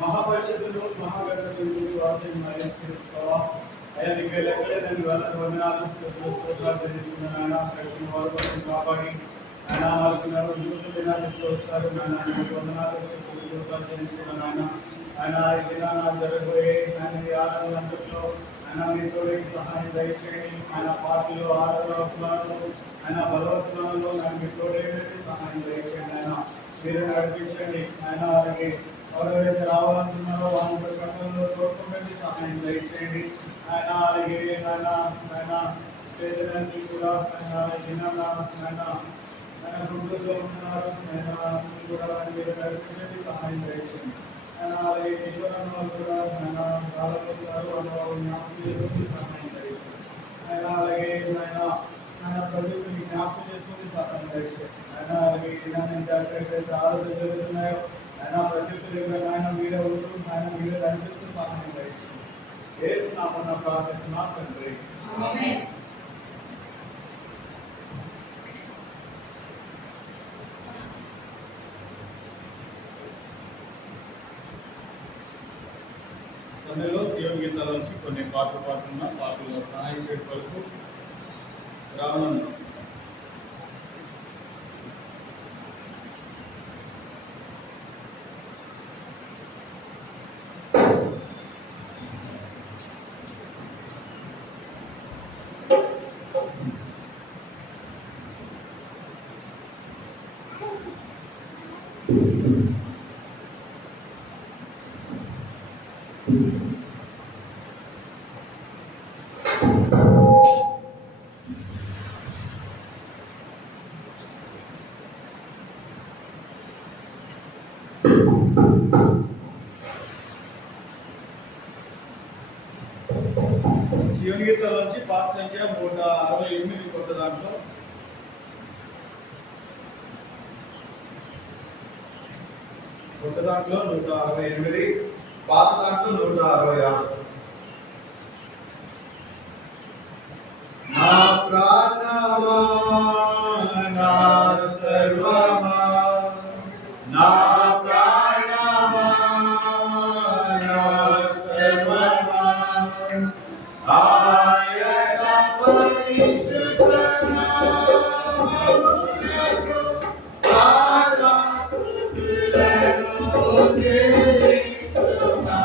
మహాపరిషత్తులు మహాగణపతులు వాసవి మహేశ్వర ఆయనకి లెక్కలేదని వందనాలు స్తోత్రాలు చెల్లిస్తున్నాను. రక్షణ వారు కాపాడి ఆయన మారుతున్నారు. యూతులు దినాలిస్తూ వచ్చారు. ఆయన వందనాలు స్తోత్రాలు చెల్లిస్తున్నాను. ఆయన ఈ దినాన జరగబోయే ఆయన ఈ ఆరాధనలో ఆయన మీతో సహాయం దయచేయండి. ఆయన పార్టీలో ఆరాధనలు ఆయన బలవత్తులలో ఆయన మీతో సహాయం దయచేయండి. ఆయన మీరు నడిపించండి. ఆయన వారికి ఎవరైతే రావాలనుకున్నారో వాళ్ళ సంఘంలో తోడుకోండి, సహాయం దయచేయండి. ఆయన అలాగే ఆయన చేతనాన్ని కూడా ఆయన గుంటూరులో ఉన్నారు. ఆయన కూడా మీరు నడిపించండి, సహాయం దయచేయండి. ఆయన అలాగే ఈశ్వరంలో కూడా ఆయన రావాలనుకున్నారు. వాళ్ళు జ్ఞాపకం చేసుకుని సహాయం దయచేయండి. ఆయన అలాగే ఆయన ప్రజలకు జ్ఞాపకం చేసుకుని సహాయం దయచేయండి. ఆయన అలాగే ఎక్కడెక్కడైతే ఆలోచన జరుగుతున్నాయో ఆయన ప్రజలు ఆయన మీరే ఉంటూ ఆయన మీరే కనిపిస్తూ సహాయం దయచేయండి. యేసు నామమున ప్రార్థిస్తున్నాం తండ్రి. ఆమేన్. సందేలో సియోన్ గీతాల నుంచి కొన్ని పాటలు పాడుతున్నా. పాటల్లో సహాయం చేయడం వరకు శ్రావణం సియోన్ గీతాల నుంచి పాట సంఖ్య 168 కొత్త దాంట్లో కొత్త దాంట్లో 168, పాత దాంట్లో 166. నా ప్రాణమా నా సర్వమా నా ప్రాణమా నా సర్వమా ఆయన పరిశుద్ధ నామమునకు సదా స్తుతులను చెల్లించుమా.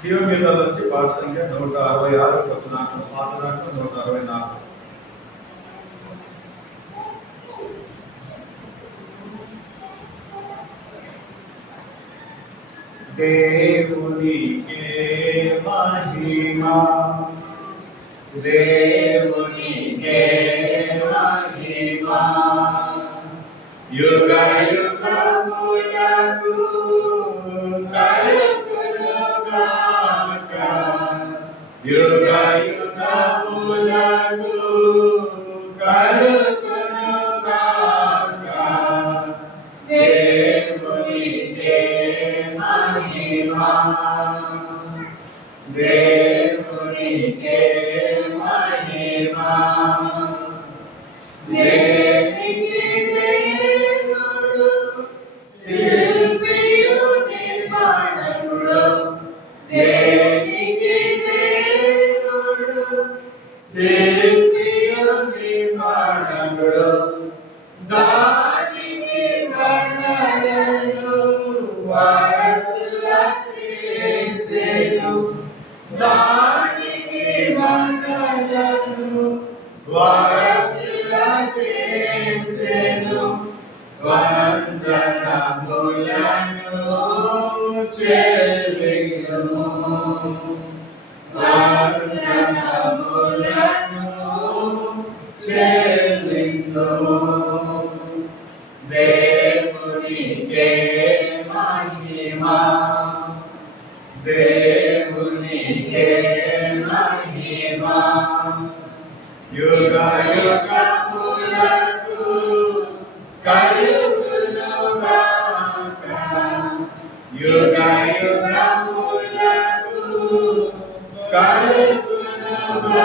శివ గీతాల నుంచి పాట సంఖ్య 166, కొత్త దాంట్లో పాత దాంట్లో 164. దేవునికే మహిమా, దేవునికే మహిమా, యుగ యుగములకు కలుగునుగాక, యుగ యుగములకు కలుగునుగాక. దేవునికే మహిమా, దేవునికే మహిమా, దేవునికి దేవుడు శిల్పియు నిర్మాణముడు, దేవునికి దేవుడు శిల్పియు నిర్మాణముడు, దానికి వర్ణనలు వారసుల చేసెను, దానికి వర్ణనలు వారసుల చేసెను, వందనములను చెల్లించుము, వందనములను చెల్లించుము. దేవునికే మహిమా, దేవునికే మహిమా, యుగ యుగములకు కలుగునుగాక, యుగ యుగములకు కలుగునుగాక.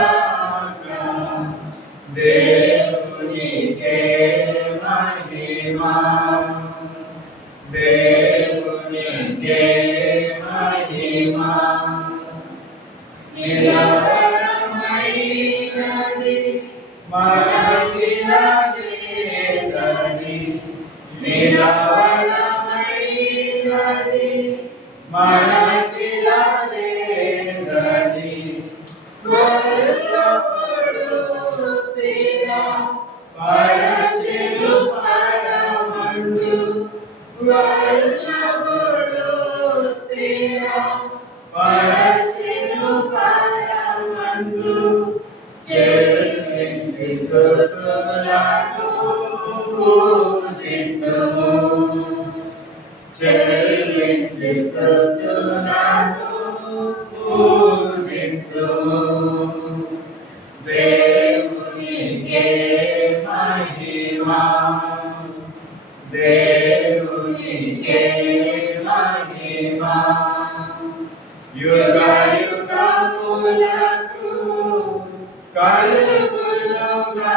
దేవునికే మహిమా, దేవునికే మహిమా, నిలవరమైనది మనకిలదేదని, నిలవరమైనది మనకిలదేదని, వల్లప్పుడు స్థిర పరచెను పరమందు, వల్లప్పుడు స్థిర పరచెను పరమందు, చెల్లించి స్తుతులను పూజింతుము, చెల్లించి స్తుతులను పూజింతుము. దేవునికే మహిమా, దేవునికే మహిమా, యుగ యుగములకు కలుగునుగాక,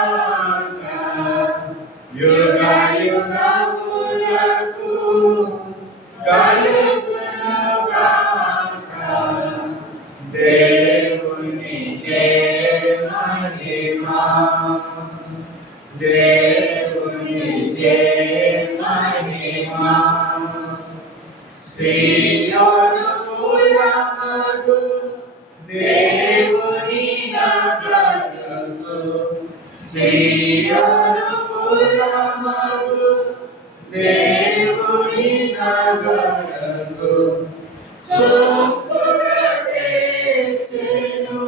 యుగ యుగములకు కలుగునుగాక. దేవునికే మహిమా, దేవునికే మహిమా, సీయోను పురమగు దేవుని నగరుకు, సీయోను పురమగు దేవుని నగరుకు, సొంపుర తెచ్చెను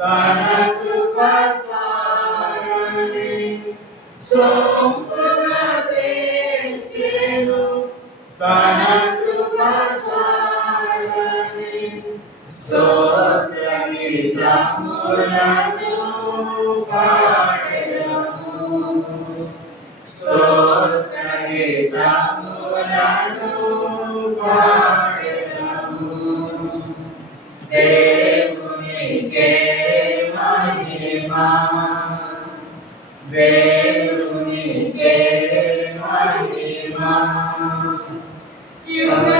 తనకు పతారని, సొంపుర తెచ్చెను తనకు పతారని, స్తోత్రగీతములను పాడెదము, స్తోత్రగీతములను పాడెదము. దేవునికే మహిమా, దేవునికే మహిమా, యుగ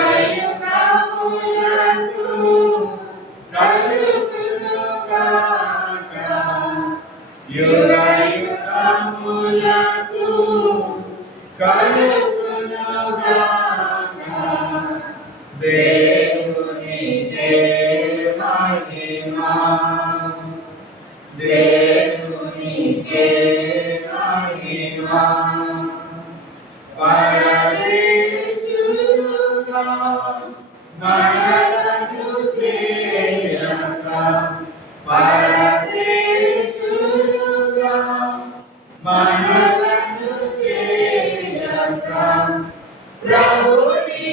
దేవునికే మహిమా దేవునికే మహిమా పరదేశులుగా మనలను చేయక పరదేశులుగా మనలను చేయక ప్రభుని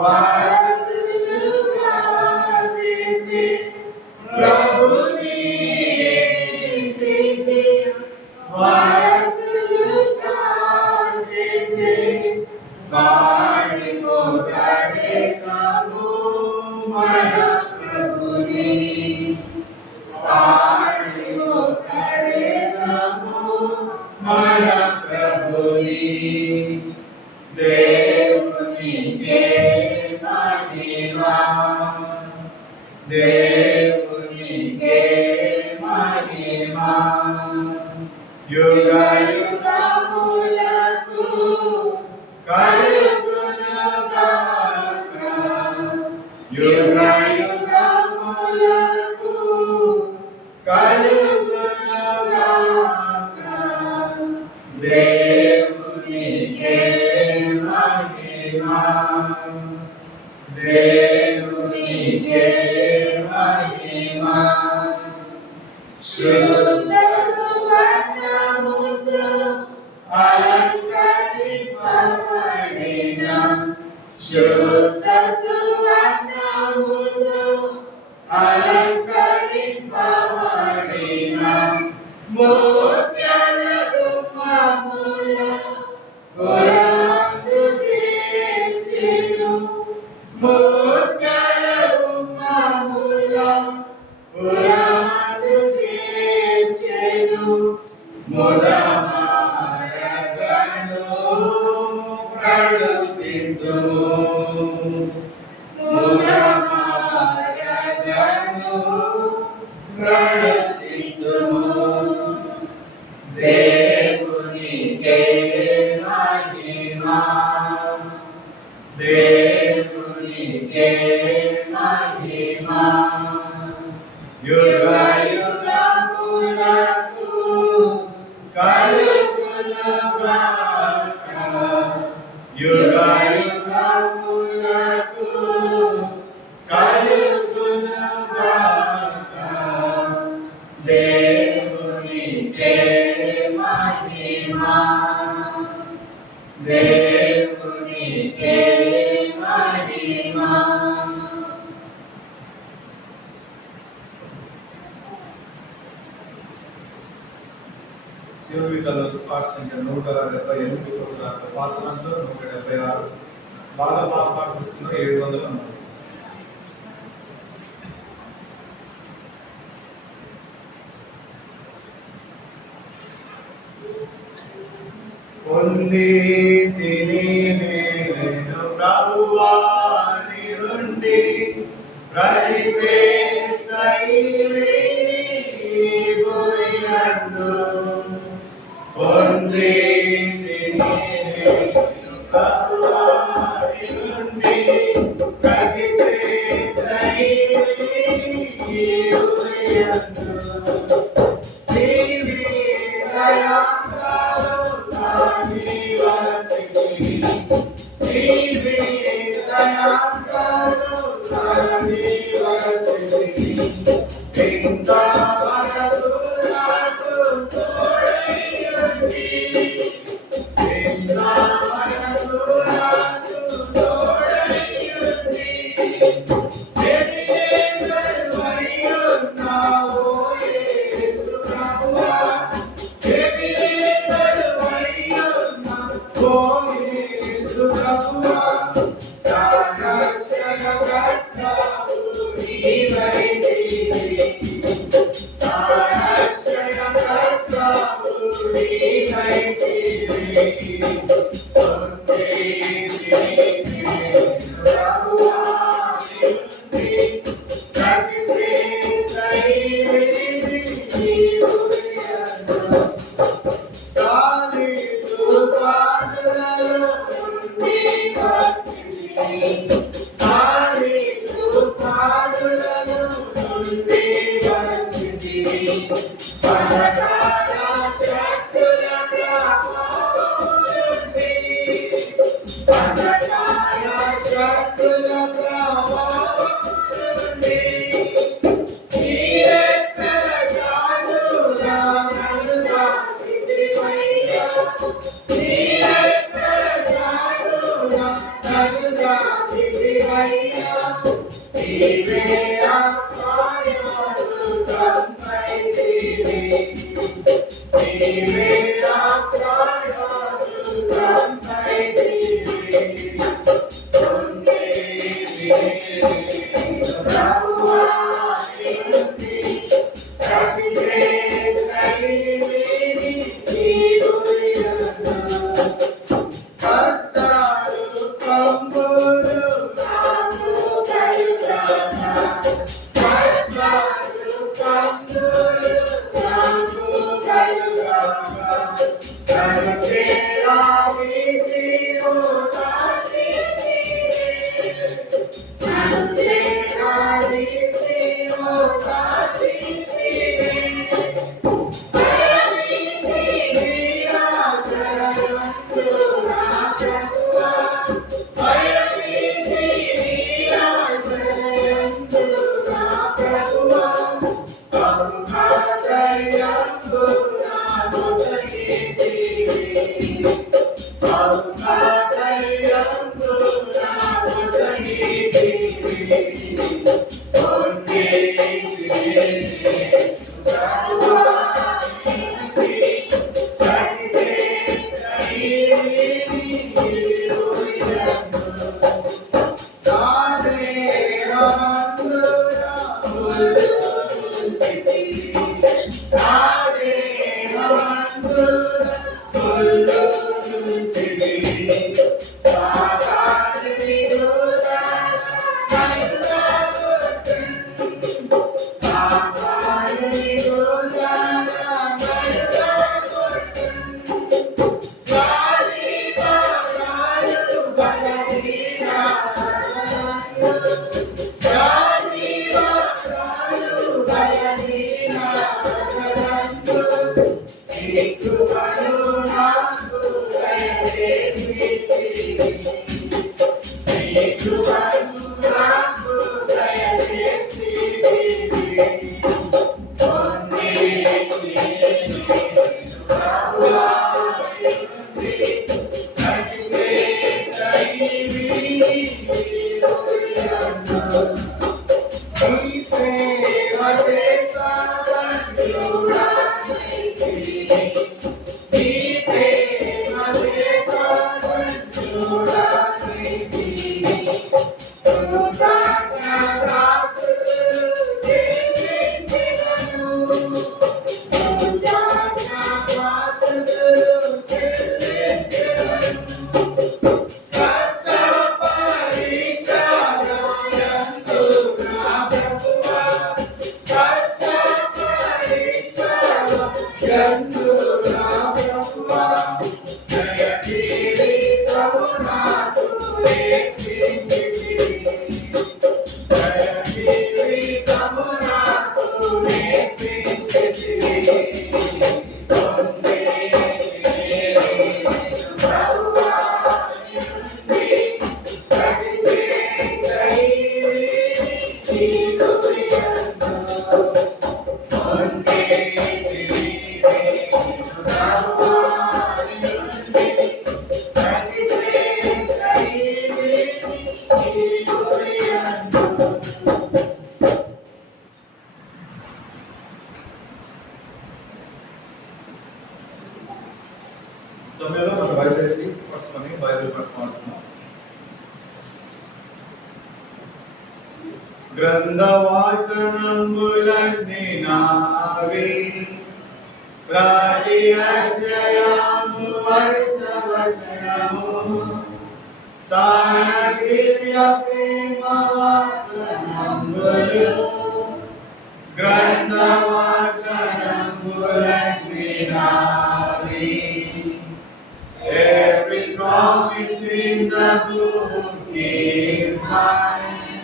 వారసులుగా చేసి ప్రభుని వారసులుగా చేసి వాడి పొగడెదము మన ప్రభుని వాడి పొగడెదము మన ప్రభుని దేవునికే మహిమా దేవునికే మహిమా యుగ యుగములకు కలుగునుగాక యుగ యుగములకు కలుగునుగాక దేవునికే మహిమా దేవునికే మహిమా శుద్ధ సువర్ణముతో అలంకరింపబడిన శుద్ధ సువర్ణముతో అలంకరింపబడిన మోత్యాల ధూపముల కొలమందు చేర్చెను మోత్యాల ధూపముల కొలమందు చేర్చెను ముదమారగను ప్రణుతింతుము ముదమారగను ప్రణుతింతుము దేవునికే మహిమా దేవునికే మహిమా యుగ యుగములకు కలుగునుగాక యుగ యుగములకు కలుగునుగాక దేవునికే మహిమా దేవునికే మహిమా శివవికలో పాట సంఖ్య 178 పాత్రలతో 176 బాగా పాట పుస్తకం 700 పొంది తిని నేను ప్రభువాని నుండి ప్రతిసే సైవేని బోయందు పొంది తిని నేను ప్రభువాని నుండి ప్రతిసే సైవేని బోయందు సమయంలో మన బైబిల్ పట్టుకొని బైబిల్ పట్టుకుంటున్నాం. గ్రంథవార్తనంబులన్నీ నావి రాజయాము వచనము తాన దివ్య ప్రేమ వార్తనంబులు గ్రంథవార్తనంబులన్నీ నావి. Every promise in the the book is mine.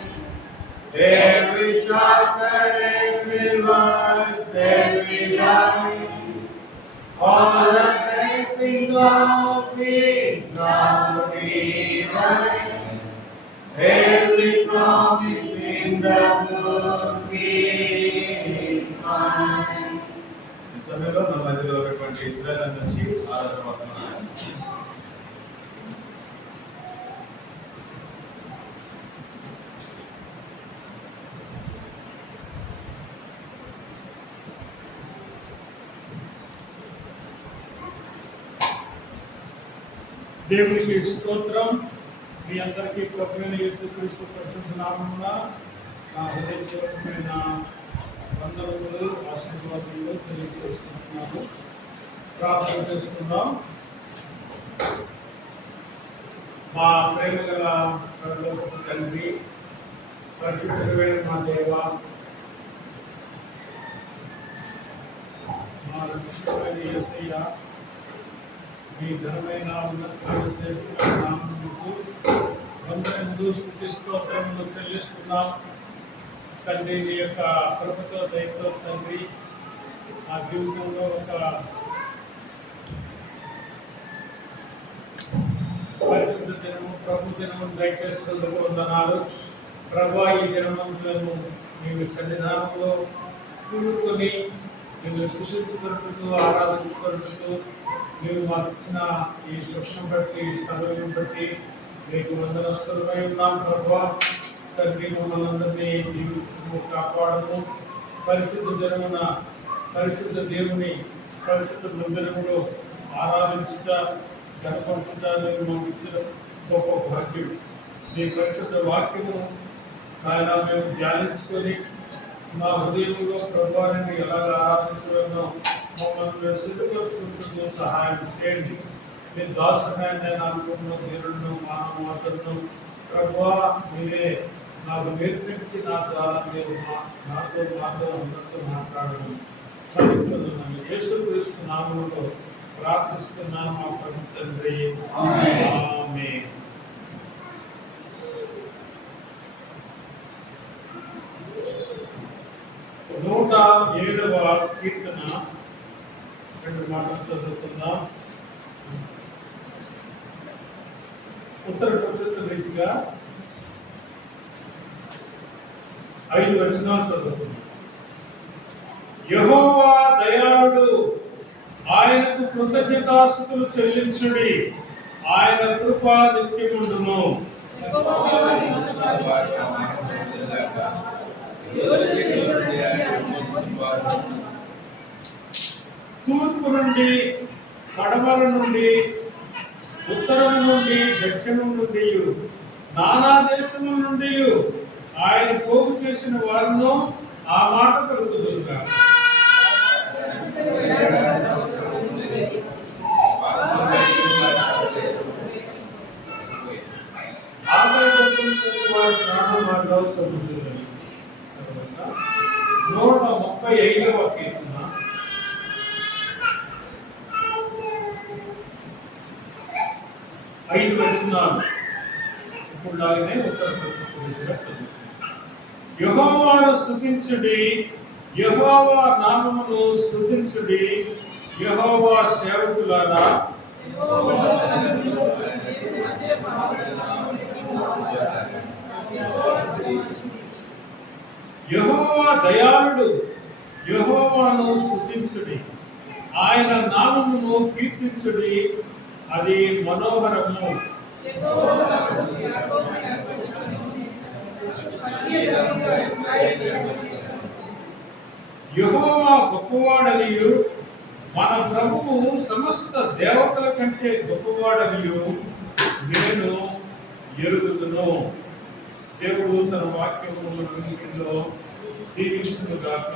Every chapter, every verse, every line, all the blessings of His glory mine. Every promise in the book is mine. ఈ సమయంలో నా మధ్యలో ఉన్నటువంటి ఇశ్రాయేలు నుంచి ఆరాధన పడుతున్నాను. దేవునికి స్తోత్రం. మీ అందరికీ ప్రభువైన యేసుక్రీస్తు పరిశుద్ధ నామమున నా హృదయపూర్వకమైన వందనములు ఆశీర్వాదములు తెలియజేస్తున్నాను. ప్రార్థన చేసుకుందాం. మా ప్రేమ గల పరలోకపు తండ్రి, పరిశుద్ధమైన మా దేవ, మా రక్షకుడైన యేసయ్య, మీ ఘనమైన ఉన్నతమైన శ్రేష్ఠమైన నామమునకు వందనములు స్తుతి స్తోత్రములు చెల్లిస్తున్నాం. తండ్రి, నీ యొక్క కృపతో దయతో తండ్రి నా జీవితంలో ఒక పరిశుద్ధ దినము, ప్రభు దినము దయచేసినందుకు వందనాలు. ప్రభువా, ఈ దినమంతులను మేము సన్నిధానంలో కూడుకొని మేము స్తుతించుకొనుటకు, ఆరాధించుకొనుటకు మీరు మాకు ఇచ్చిన ఈ కృపను బట్టి, సమయం బట్టి మీకు వందనస్తులమై ఉన్నాం. ప్రభువా తండ్రి, మమ్మల్ని అందరినీ జీవించము, కాపాడము. పరిశుద్ధ జనమున పరిశుద్ధ దేవుని పరిశుద్ధ మందిరములో ఆరాధించుట, గణపరచుట మీరు మాకు ఇచ్చిన గొప్ప భాగ్యం. మీ పరిశుద్ధ వాక్యము ఆయన మేము ధ్యానించుకొని మా హృదయంలో ప్రభువారిని ఎలాగ ఆరాధించడమో మమ్మల్ని సిద్ధపరుచుకుంటూ సహాయం చేయండి. మీ దాసనాన్ని అనుకున్న వీరులను, మానవాతలను ప్రభువా మీరే నాకు నేర్పించి నా ద్వారా మీరు నాతో అందరితో మాట్లాడడం చదువుతున్నాను. యేసుక్రీస్తు నామములో ప్రార్థిస్తున్నాను మా ప్రభు తండ్రి. ఆమేన్. నూట 7వ కీర్తన 2 మాటలు చదువుకుందాం. ఉత్తర ప్రసిద్ధ రీతిగా 5 వచనాలు చదువుకుందాం. యెహోవా దయాళుడు, ఆయనకు కృతజ్ఞతాస్తుతులు చెల్లించుడి, ఆయన కృప నిత్యముండును. తూర్పు నుండి, పడమర నుండి, ఉత్తరం నుండి, దక్షిణం నుండి, నానా దేశముల నుండి ఆయన పోగు చేసిన వారిను ఆ మాట పలుకుదురుగా. నూట 35వ కీర్తన 5 వచనాలు. ఇప్పుడు లాగానే ఉత్తర యెహోవాను స్తుతించుడి, యెహోవా నామమును స్తుతించుడి, యెహోవా సేవకులారా. యెహోవా దయాళుడు, యెహోవాను స్తుతించుడి, ఆయన నామమును కీర్తించుడి, అది మనోహరము. యెహోవా గొప్పవాడనియు, మన ప్రభువు సమస్త దేవతల కంటే గొప్పవాడనియు నేను ఎరుగుదును. దేవుడు తన వాక్యములో దీవించును గాక.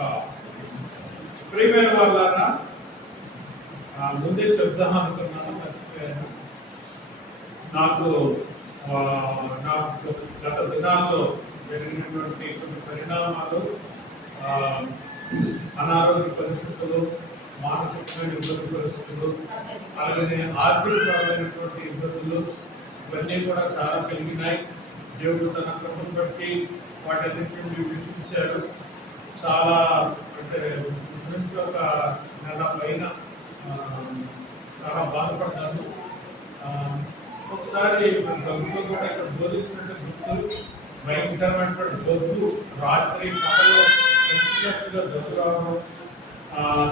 ప్రియమైన వాళ్ళారా, ముందే చెప్దాం అనుకున్నాను, మర్చిపోయాను. నాకు గత దినాల్లో జరిగినటువంటి కొన్ని పరిణామాలు, అనారోగ్య పరిస్థితులు, మానసికమైన ఇబ్బంది పరిస్థితులు, అలాగే ఆర్థికపరమైనటువంటి ఇబ్బందులు ఇవన్నీ కూడా చాలా పెరిగినాయి. దేవుడు తన కృపను బట్టి వాటన్నిటిని విడిపించాడు. చాలా అంటే నుంచి ఒక నెల పైన చాలా బాధపడ్డాను. ఒకసారి దగ్గుతో కూడా ఇక్కడ బోధించినట్టు గుర్తు, భయంకరమైనటువంటి దగ్గు, రాత్రి కథలో కంటిన్యూస్గా దగ్గు రావడం,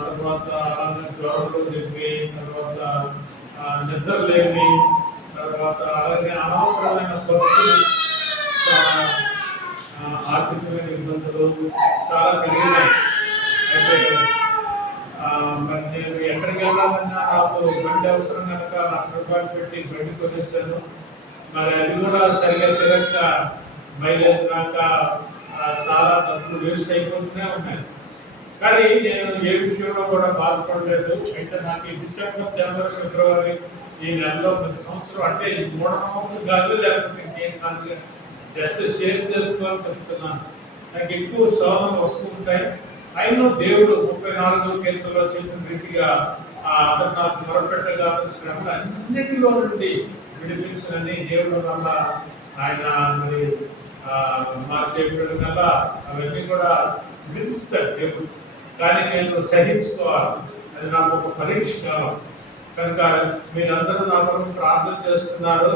తర్వాత అలాగే జ్వరంలో చెప్పి, తర్వాత నిద్ర లేని, తర్వాత అలాగే అనవసరమైన ఖర్చులు, ఆర్థికమైన ఇబ్బందులు చాలా పెరిగినాయి. అయితే మరి నేను ఎక్కడికి వెళ్ళాలన్నా నాకు బండి అవసరం కనుక ₹1,00,000 పెట్టి బండి కొనేసాను. మరి అది కూడా సరిగా తిరగక మైలేజ్ రాక చాలా డబ్బులు వేస్ట్ అయిపోతూనే ఉన్నాయి. కానీ నేను ఏ విషయంలో కూడా బాధపడలేదు. అయితే నాకు ఈ డిసెంబర్, జనవరి, ఫిబ్రవరి ఈ నెలలో ప్రతి సంవత్సరం అంటే ఈ మూఢనమ్మకం కాదు, లేకపోతే ఇంకేం కాదు, జస్ట్ షేర్ చేసుకోవాలని చెప్తున్నాను. నాకు ఎక్కువ శోధనలు వస్తుంటాయి. అయినా దేవుడు 34వ కీర్తనలో చెప్పిన రీతిగా అతను నాకు మొరపెట్టగా శ్రమలు అన్నింటిలో నుండి విడిపించని దేవుడు వల్ల ఆయన మరి మార్చేయడం వల్ల అవన్నీ కూడా విడిపిస్తాడు దేవుడు. కానీ నేను సహించుకోవాలి, అది నాకు ఒక పరీక్ష కాలం కనుక మీరందరూ నా కొరకు ప్రార్థన చేస్తున్నారు.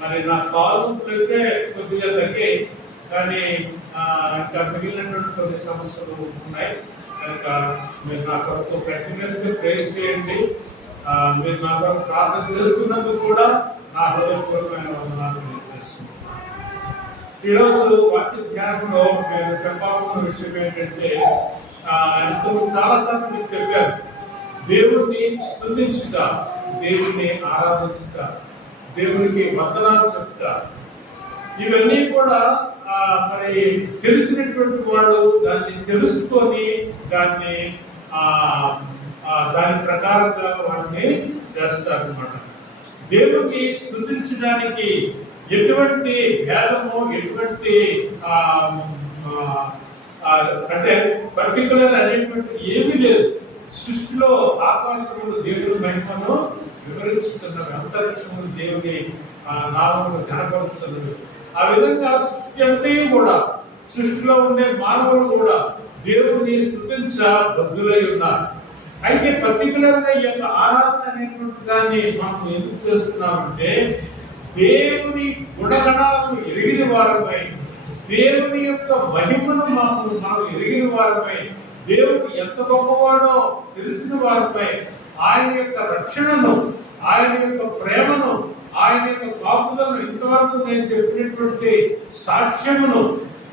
మరి నా కాలుపులు అయితే కొద్దిగా తగ్గాయి, కానీ ఇంకా మిగిలినటువంటి కొన్ని సమస్యలు ఉన్నాయి. కనుక మీరు నా కొరకు కంటిన్యూస్గా ప్రేర్ చేయండి. మీరు నా కొరకు ప్రార్థన చేస్తున్నందుకు కూడా నా హృదయపూర్వకమైన వందనాలు తెలియజేస్తున్నాను. ఈరోజు వాక్య ధ్యానంలో నేను చెప్పాలన్న విషయం ఏంటంటే, చాలాసార్లు మీకు చెప్పారు, దేవుడిని స్తుతించుట, దేవుడిని ఆరాధించుట, దేవుడికి వందనాలు చెప్త, ఇవన్నీ కూడా మరి తెలిసినటువంటి వాడు దాన్ని తెలుసుకొని దాన్ని దాని ప్రకారంగా వాడిని చేస్తారనమాట. దేవుడికి స్తుతించడానికి ఎటువంటి భేదము, ఎటువంటి అంటే పర్టికులర్ అనేటువంటి ఏమీ లేదు. సృష్టిలో ఆకాశములు దేవుని మహిమను వివరించుతున్నవి, అంతరిక్షములు దేవుని నామమును ఘనపరుస్తున్నవి. ఆ విధంగా సృష్టి అంతే కూడా, సృష్టిలో ఉండే మానవులు కూడా దేవుని స్తుతించ బద్ధులై ఉన్నారు. అయితే పర్టికులర్గా ఈ యొక్క ఆరాధన అనేటువంటి దాన్ని మనం ఎందుకు చేస్తున్నామంటే, దేవుని గుణగణాలను ఎరిగిన వారమై, దేవుని యొక్క మహిమను మనం ఎరిగిన వారమై, దేవుడు ఎంత గొప్పవాడో తెలిసిన వారిపై, ఆయన యొక్క రక్షణను, ఆయన యొక్క ప్రేమను, ఆయన యొక్క కాపుదలను, ఇంతవరకు నేను చెప్పినటువంటి సాక్ష్యమును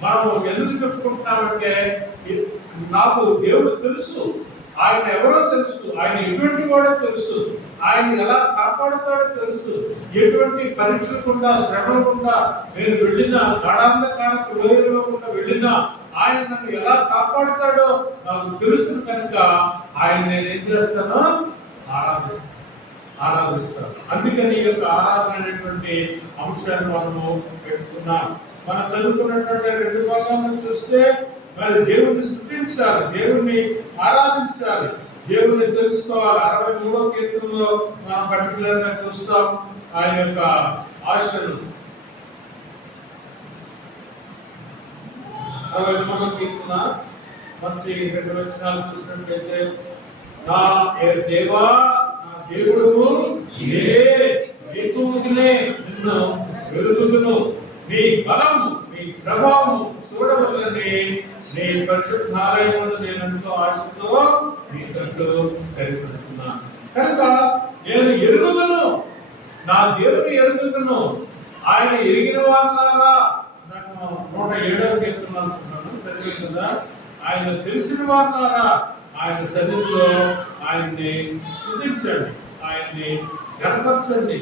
మనం ఎందుకు చెప్పుకుంటున్నామంటే, నాకు దేవుడు తెలుసు, ఆయన ఎవరో తెలుసు, ఆయన ఎటువంటి వాడో తెలుసు, ఆయన ఎలా కాపాడుతాడో తెలుసు, ఎటువంటి పరీక్షలకుండా శ్రమలకుండా నేను వెళ్ళినా, గాఢాంధకారపు లోయలో గుండా వెళ్ళినా ఆయన నన్ను ఎలా కాపాడుతాడో నాకు తెలుసు. కనుక ఆయన నేను ఏం చేస్తానో ఆరాధిస్తాను. అందుకని ఈ యొక్క ఆరాధన అనేటువంటి అంశాన్ని మనము పెట్టుకున్నాం. మనం చదువుకున్నటువంటి 2 భాగాలను చూస్తే, మరి దేవుణ్ణి స్తుతించాలి, దేవుణ్ణి ఆరాధించాలి, దేవుణ్ణి తెలుసుకోవాలి. 63వ కీర్తనలో మనం పర్టికులర్ గా చూస్తాం ఆయన యొక్క ఆశను. 63వ కీర్తన మొదటి 2 వచనాలు చూసినట్లయితే, నా దేవా, నా దేవుడు ఏకునే నిన్ను వెలుగుదును, నీ బలము, నీ ప్రభావము చూడవలని నీ పరిశుద్ధాలయమును నేను ఎంతో ఆశతో నీ తట్టు కనిపెడుతున్నాను. కనుక నేను ఎరుగుదును, నా దేవుని ఎరుగుదును, ఆయన ఎరిగిన వారులారా. నాకు 107వ కీర్తన అనుకున్నాను, చదివాను కదా. ఆయన తెలిసిన వారులారా, ఆయన సన్నిధిలో ఆయన్ని స్తుతించండి, ఆయన్ని గణపరచండి.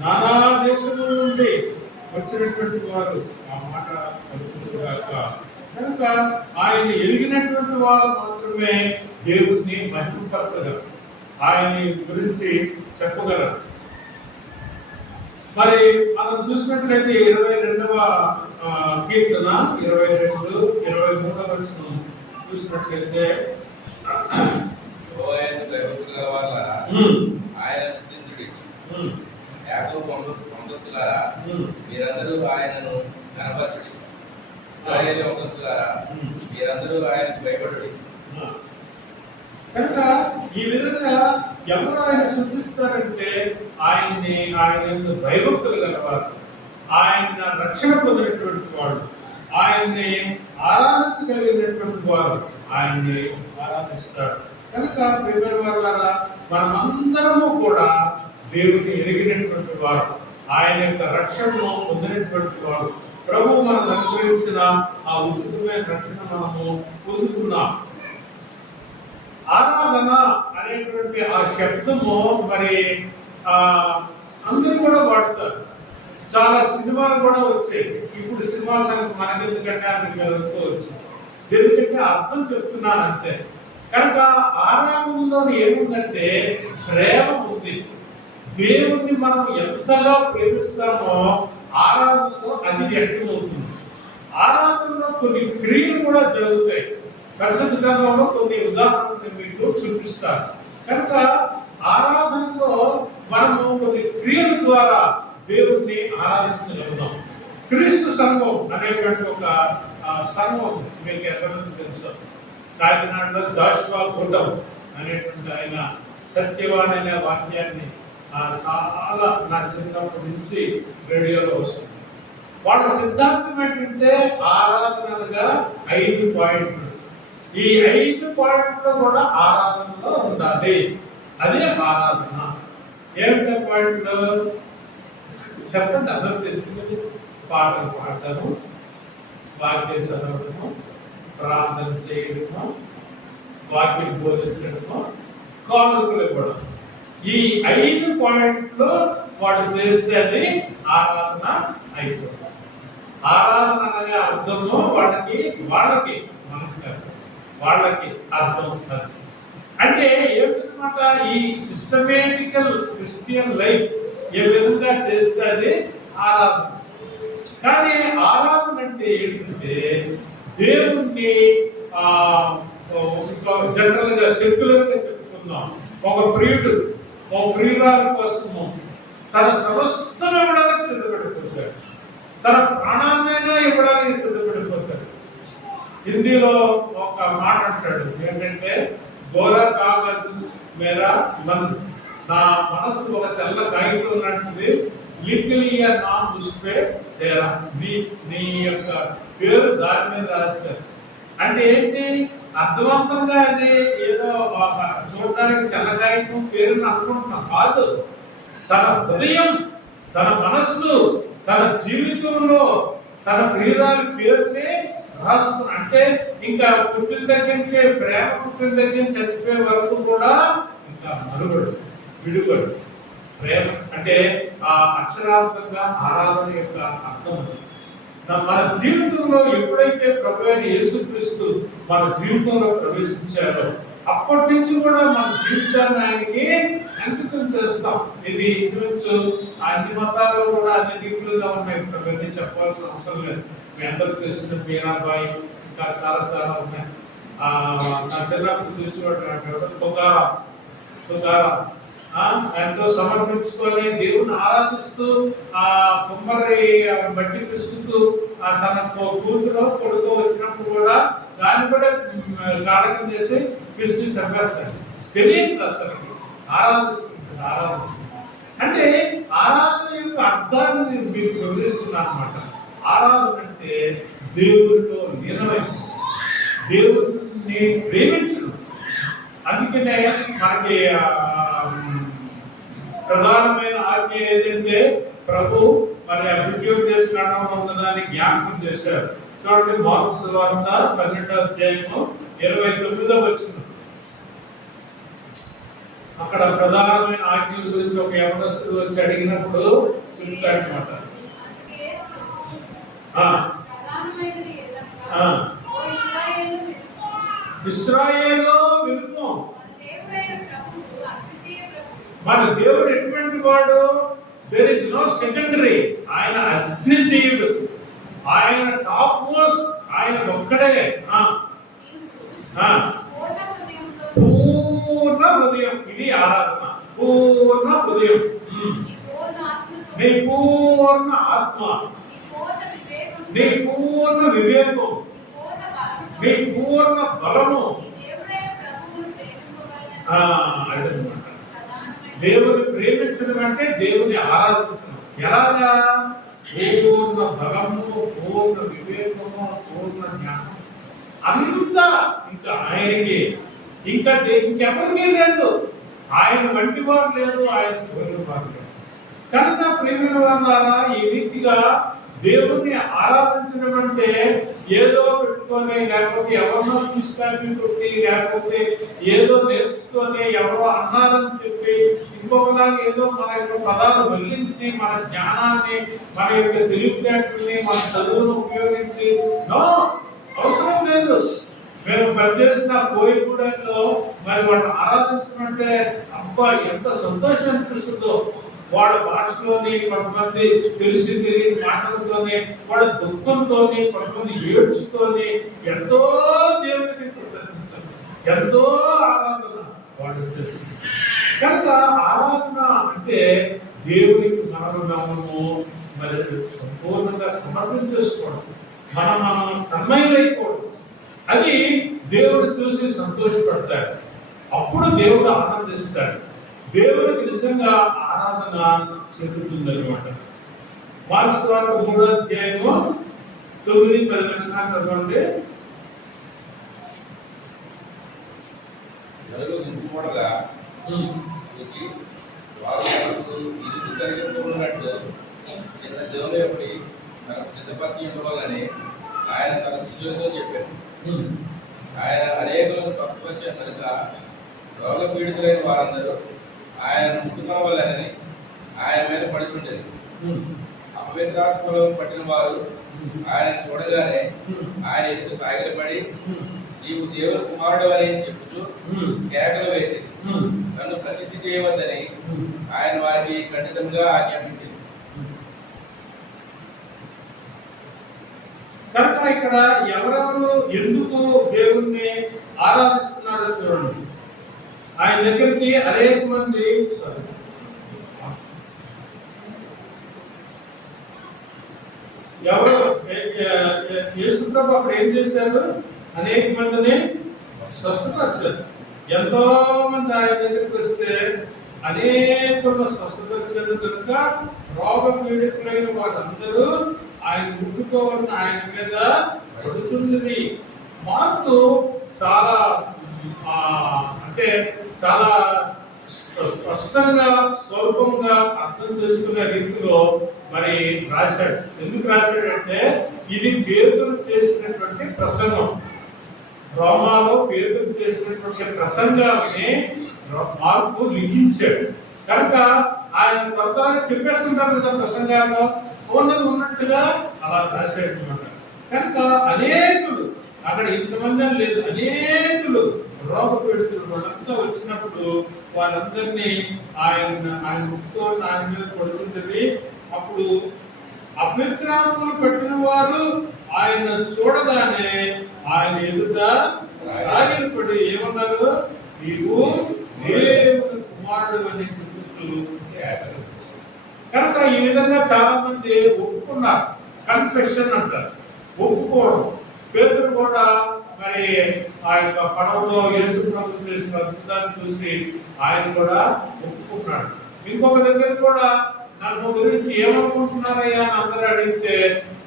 నానా దేశముల నుండి వచ్చినటువంటి వారు ఆ మాట పలుకుతుగాక. కనుక ఆయన ఎరిగినటువంటి వారు మాత్రమే దేవుడిని మహిమపరచగలరు, ఆయన గురించి చెప్పగలరు. మరి మనం చూసినట్లయితే 22వ కీర్తన 22, 23వ వచనం చూసినట్లయితే, ఆయన స్తుతించుడి, వంశస్థులారా, మీరందరూ ఆయనను కనపరచుడి. ఇశ్రాయేలు వంశస్థులారా, మీరందరూ ఆయనకు భయపడుడి. కనుక ఈ విధంగా ఎవరు ఆయన శుద్ధిస్తారంటే ఆయన భయభక్తులు గలవారు, ఆయన రక్షణ పొందినటువంటి వాడు, ఆయన్ని ఆరాధించగలిగినటువంటి వారు ఆయన్ని ఆరాధిస్తారు. కనుక ప్రియమైన వారులారా, మనమందరము కూడా దేవుని ఎరిగినటువంటి వారు, ఆయన యొక్క రక్షణను పొందినటువంటి వారు. ప్రభువు మనకు అనుగ్రహించిన ఆ ఉచితమైన రక్షణ మనము పొందుతున్నాం. ఆరాధన అనేటువంటి ఆ శబ్దము మరి అందరూ కూడా వాడతారు. చాలా సినిమాలు కూడా వచ్చాయి. ఇప్పుడు సినిమా సంగతి మనకి ఎందుకంటే అది మీరు అనుకోవచ్చు, ఎందుకంటే అర్థం చెప్తున్నాను అంతే. కనుక ఆరాధనలో ఏముందంటే ప్రేమ ఉంది. దేవుణ్ణి మనం ఎంతగా ప్రేమిస్తామో ఆరాధనలో అది వ్యక్తమవుతుంది. ఆరాధనలో కొన్ని క్రియలు కూడా జరుగుతాయి. పరిశుద్ధ గ్రంథంలో కొన్ని ఉదాహరణలు మీకు చూపిస్తారు. కనుక ఆరాధనలో మనము కొన్ని క్రియల ద్వారా దేవుణ్ణి ఆరాధించగలుగుతాం. క్రీస్తు సంఘం అనేటువంటి ఒక సంఘం మీకు ఎంతమంది తెలుసు? కాకినాడలో జాషువా గుడ్డం అనేటువంటి ఆయన సత్యవాన్ అనే వాక్యాన్ని చాలా నా చిన్నప్పటి నుంచి రేడియోలో వస్తుంది. వాళ్ళ సిద్ధాంతం ఏంటంటే ఆరాధనలుగా 5 పాయింట్లు. ఈ 5 పాయింట్లు కూడా ఆరాధనలో ఉండాలి. అదే ఆరాధన. ఏమిటో పాయింట్లు చెప్పండి. అందరూ తెలిసింది పాటలు పాడటము, వాక్యం చదవడము, ప్రార్థన చేయడము, వాక్యం బోధించడము, కానుకలు ఇవ్వడం. ఈ 5 పాయింట్లు వాడు చేస్తే అది ఆరాధన అయిపోతుంది. ఆరాధన అనగా అర్థము వాళ్ళకి అర్థం ఉంటుంది. అంటే ఏమిటన్నమాట, ఈ సిస్టమేటికల్ క్రిస్టియన్ లైఫ్ ఏ విధంగా చేస్తే అది ఆరాధన. కానీ ఆరాధన అంటే ఏంటంటే దేవుణ్ణి జనరల్ గా సెక్యులర్ గా చెప్పుకుందాం. ఒక ప్రియురాలి కోసము తన సమస్తం ఇవ్వడానికి సిద్ధపడిపోతాడు, తన ప్రాణాన్నైనా ఇవ్వడానికి సిద్ధపడిపోతాడు. హిందీలో ఒక మాట అంటాడు ఏంటంటే, గోరా కాగజ్ మేరా మన్, నా మనస్సు ఒక తెల్ల కాగితం లాంటిది, లిఖలియా నామ్ ఉస్పే తేరా, నీ యొక్క పేరు దాని మీద రాశారు. అంటే ఏంటి? అర్థవంతంగా అది ఏదో చూడడానికి తెల్ల కాగితం పేరుని అనుకుంటున్నాం కాదు. తన హృదయం, తన మనస్సు, తన జీవితంలో తన ప్రియురాలి పేరుని రాస్తున్నా. అంటే ఇంకా పుట్టిన దగ్గరించే ప్రేమ, పుట్టిన దగ్గర చచ్చిపోయే వరకు కూడా ఇంకా మనుగడు, విడుగడు. ప్రేమ అంటే ఆ అక్షరార్థంగా ఆరాధన యొక్క అర్థం. మన జీవితంలో ఎప్పుడైతే ప్రభువైన యేసుక్రీస్తు మన జీవితంలో ప్రవేశించారో అప్పటి నుంచి కూడా మన జీవితాన్ని ఆయనకి అంకితం చేస్తాం. ఇది ఇంచుమించు అన్ని మతాల్లో కూడా అన్ని రీతులుగా ఉన్నాయి. ఇవన్నీ చెప్పాల్సిన అవసరం లేదు. మీ అందరికి తెలిసిన మీరాబాయి, ఇంకా చాలా చాలా ఉన్నాయి. నా చిన్నప్పుడు చూసినట్టు తుకారాం ఎంతో సమర్పించుకొని దేవుని ఆరాధిస్తూ ఆ కుమ్మరి బట్టి పిసుకుతూ తన కూతురు కొడుకు వచ్చినప్పుడు కూడా దాన్ని కూడా కారకం చేసి పిసికి చంపేస్తాడు. తెలియదు అతనికి ఆరాధిస్తుంది. అంటే ఆరాధన యొక్క అర్థాన్ని మీకు వివరిస్తున్నా అన్నమాట. ఆరాధన అంటే దేవుడితో లీనమైంది, దేవుడిని ప్రేమించడం. అందుకనే మనకి ప్రధానమైన ఆజ్ఞ ఏదంటే ప్రభు మరి అభిషేకం ఉన్నదాన్ని జ్ఞాపకం చేశారు. చూడండి, మార్కు సువార్త 12వ అధ్యాయము 29వ వచనం. అక్కడ ప్రధానమైన ఆజ్ఞల గురించి ఒక యవనస్తుడు వచ్చి అడిగినప్పుడు చెప్తాడనమాట. ఇశ్రాయేలు వినుము, మన దేవుడు ఎటువంటి వాడు? There is no secondary. ఆయన అద్వితీయుడు, ఆయన టాప్ మోస్ట్, ఆయన ఒక్కడే. పూర్ణ హృదయం, ఇది ఆరాధన. పూర్ణ హృదయం, నీ పూర్ణ ఆత్మ, నీ పూర్ణ వివేకం, నీ పూర్ణ బలము. అదనమాట దేవుని ప్రేమించడం అంటే దేవుని ఆరాధించడం. ఎలాగా? పూర్ణ బలము, పూర్ణ వివేకము, పూర్ణ జ్ఞానం అంతా ఇంకా ఆయనకి, ఇంకా ఇంకెవరికీ లేదు. ఆయన వంటి వారు లేదు, ఆయన పోయిన వారు లేదు. కనుక ప్రేమిన వాళ్ళ ఈ రీతిగా దేవుణ్ణి ఆరాధించడం అంటే ఏదో పెట్టుకొని, లేకపోతే ఎవరినో చూసుకొని కొట్టి, లేకపోతే ఏదో నేర్చుకొని ఎవరో అన్నారని చెప్పి ఇంకొకలాగా ఏదో మన యొక్క పదాలు వెల్లించి మన జ్ఞానాన్ని, మన యొక్క తెలివితేటల్ని, మన చదువును ఉపయోగించి అవసరం లేదు. మేము పనిచేసిన కోయిగూడెంలో మరి వాళ్ళని ఆరాధించమంటే అబ్బా ఎంత సంతోషం అనిపిస్తుందో. వాళ్ళ భాషలోని కొంతమంది తెలిసి తెలియని మాటలతోని, వాళ్ళ దుఃఖంతోని, కొంతమంది ఏడ్చుతోని ఎంతో దేవుడిని కృతజ్ఞతలు, ఎంతో ఆరాధన వాళ్ళు చేస్తుంది. కనుక ఆరాధన అంటే దేవునికి మనము మరి సంపూర్ణంగా సమర్పించేసుకోవడం, మనం తన్మయులైపోవడం. అది దేవుడు చూసి సంతోషపడతాడు. అప్పుడు దేవుడు ఆనందిస్తాడు. దేవుడికి నిజంగా ఆరాధన చెందుతుంది అనమాట. మార్క్స్ వార్త 3వ అధ్యాయము 9-10 వచనాలు చదవండి. చూడగా చూచి వారు ఇరుకు కలిగినట్లు చిన్న జోలేపడి మనకు సిద్ధపరిచి ఇవ్వాలని ఆయన తన శిష్యులతో చెప్పారు. ఆయన అనేకులను స్వస్థపరిచారు కనుక రోగ పీడితులైన వారందరూ ఆయన ముట్టుకోవాలని ఆయన మీద పడుచుండేది. అపవిత్రాత్మలో పట్టిన వారు ఆయన చూడగానే ఆయన ఎదురు సాగిలపడి నీవు దేవుని కుమారుడు అని చెప్పుచు కేకలు వేసి నన్ను ప్రసిద్ధి చేయవద్దని ఆయన వారికి ఖండితంగా ఆజ్ఞాపించింది. కనుక ఇక్కడ ఎవరెవరు ఎందుకు దేవుణ్ణి ఆరాధిస్తున్నారో చూడండి. ఆయన దగ్గరికి అనేక మంది ఎవరు యేసుప్రభు అప్పుడు ఏం చేశారు? అనేక మందిని స్వస్థపరిచారు. ఎంతో మంది ఆయన దగ్గరికి వస్తే అనేకులను స్వస్థపరిచారు కనుక రోగ పీడితులైన వారందరూ ఆయన ముట్టుకోవాలని ఆయన మీద పడుచున్నది. మార్పు చాలా అంటే చాలా స్పష్టంగా స్వల్పంగా అర్థం చేసుకునే రీతిలో మరి రాశాడు. ఎందుకు రాశాడంటే ఇది పేతురు చేసినటువంటి ప్రసంగం. రోమాలో పేతురు చేసినటువంటి ప్రసంగాన్ని మార్పు లిఖించాడు కనుక ఆయన త్వరగా చెప్పేస్తుంటారు కదా ప్రసంగాల్లో, ఉన్నది ఉన్నట్టుగా అలా రాశాడు అన్నమాట. కనుక అనేకులు అక్కడ ఇంతమంది లేదు, అనేకులు రోగ పీడితులు వాళ్ళంతా వచ్చినప్పుడు వాళ్ళందరినీ ఆయన ముట్టుకొని ఆయన మీద పడుతుంటుంది. అప్పుడు అపవిత్రాత్మలు పెట్టిన వారు ఆయన చూడగానే ఆయన ఎదుట సాగిలపడి ఏమన్నారు? నీవు దేవుని కుమారుడు అని చెప్పుచు. కనుక ఈ విధంగా చాలా మంది ఒప్పుకున్నారు. కన్ఫెషన్ అంటారు, ఒప్పుకోవడం. పేతురు కూడా మరి ఆ యొక్క పడవలో యేసు ప్రభు చేసిన అద్భుతాన్ని చూసి ఆయన కూడా ఒప్పుకున్నాడు. ఇంకొక దగ్గర కూడా నన్ను గురించి ఏమనుకుంటున్నారయ్యా అని అందరూ అడిగితే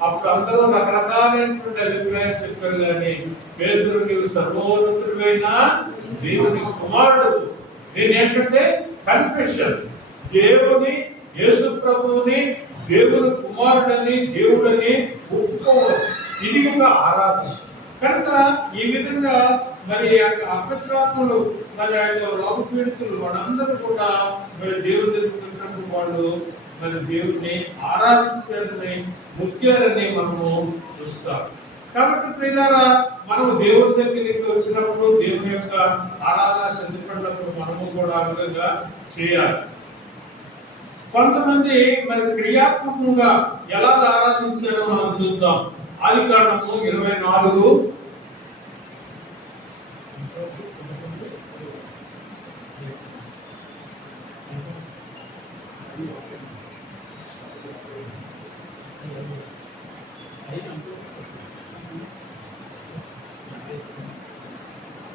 అప్పుడు అందరూ రకరకాలైనటువంటి అభిప్రాయం చెప్పారు. కానీ పేతురు నీవు సర్వోన్నతుడైన దేవుని కుమారుడు. నేనేంటంటే కన్ఫెషన్, దేవుని యేసు ప్రభువుని దేవుని కుమారుడని దేవుడని ఒప్పుకోవడం, ఇది ఒక ఆరాధన. కనుక ఈ విధంగా మరి అపవిత్రాత్మలు మరి ఆయన రోగ పీడితులు వాళ్ళందరూ కూడా మరి దేవుని దగ్గర వాళ్ళు మరి దేవుడిని ఆరాధించారని ముఖ్యాలని మనము చూస్తాం. కాబట్టి ప్రియులారా, మనము దేవుని దగ్గరికి వచ్చినప్పుడు దేవుని యొక్క ఆరాధన సిద్ధపడినప్పుడు మనము కూడా ఆ విధంగా చేయాలి. కొంతమంది మరి క్రియాత్మకంగా ఎలా ఆరాధించారో మనం చూద్దాం. ఆదికాండము 24 11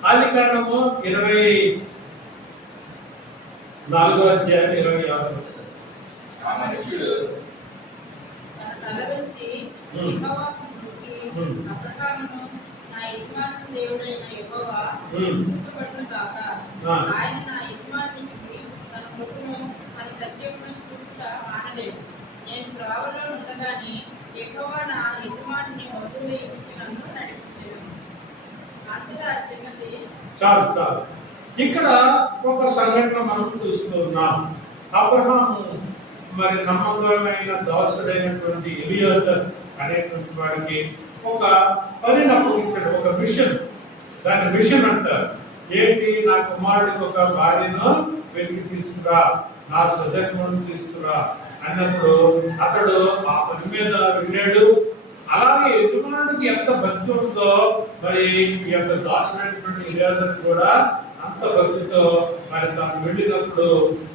ఆదికాండము 24:26. ఆ మనుషుడు తన తల వంచి యెహోవాకు మొక్కి, అబ్రహామును నా యజమానుని దేవుడైన యెహోవా ముట్టబడును గాక. ఆయన నా యజమానునికి తన కృపను మన సత్యమును చూపుట మానలేదు. నేను త్రోవలో ఉండగానే యెహోవా నా యజమానుని మధులో ఇంటి నన్ను నడిపించెను. అంతటా ఆ చిన్నది చాలు. ఇక్కడ ఒక సంఘటన మనం చూస్తున్నాం. అబ్రహాము మరి నమ్మకమైన దాసుడైనటువంటి ఎలియాజర్ అనేటువంటి వాడికి ఒక పనిని అప్పగించాడు, ఒక మిషన్. దాన్ని మిషన్ అంటారు. ఏంటి? నా కుమారుడికి ఒక భార్యను వెతికి తీసుకురా, నా స్వజన్మను తీసుకురా అన్నప్పుడు అతడు ఆ పని మీద వెళ్ళాడు. అలాగే యజమానుడికి ఎంత భక్తి ఉందో మరి ఈ యొక్క దాసుడైనటువంటి ఎలియాజర్ కూడా అంత భక్తితో మరి తాను వెళ్ళినప్పుడు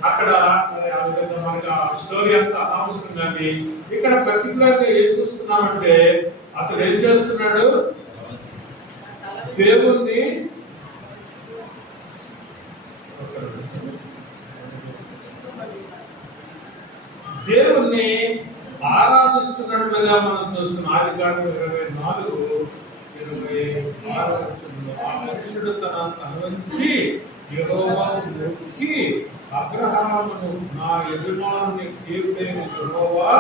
అక్కడ మరి ఆ విధంగా మనకి ఆ స్టోరీ అంతా అనవసరం. కానీ ఇక్కడ పర్టికులర్ గా ఏం చూస్తున్నామంటే అతడు ఏం చేస్తున్నాడు? దేవుణ్ణి దేవుణ్ణి ఆరాధిస్తున్నట్లుగా మనం చూస్తున్నాం. ఆదికాండం 24:26 ఆ మనుషుడు తన వంచి యెహోవాకు మొక్కి, అబ్రహామును నా యజమానుని దేవుడైన యెహోవా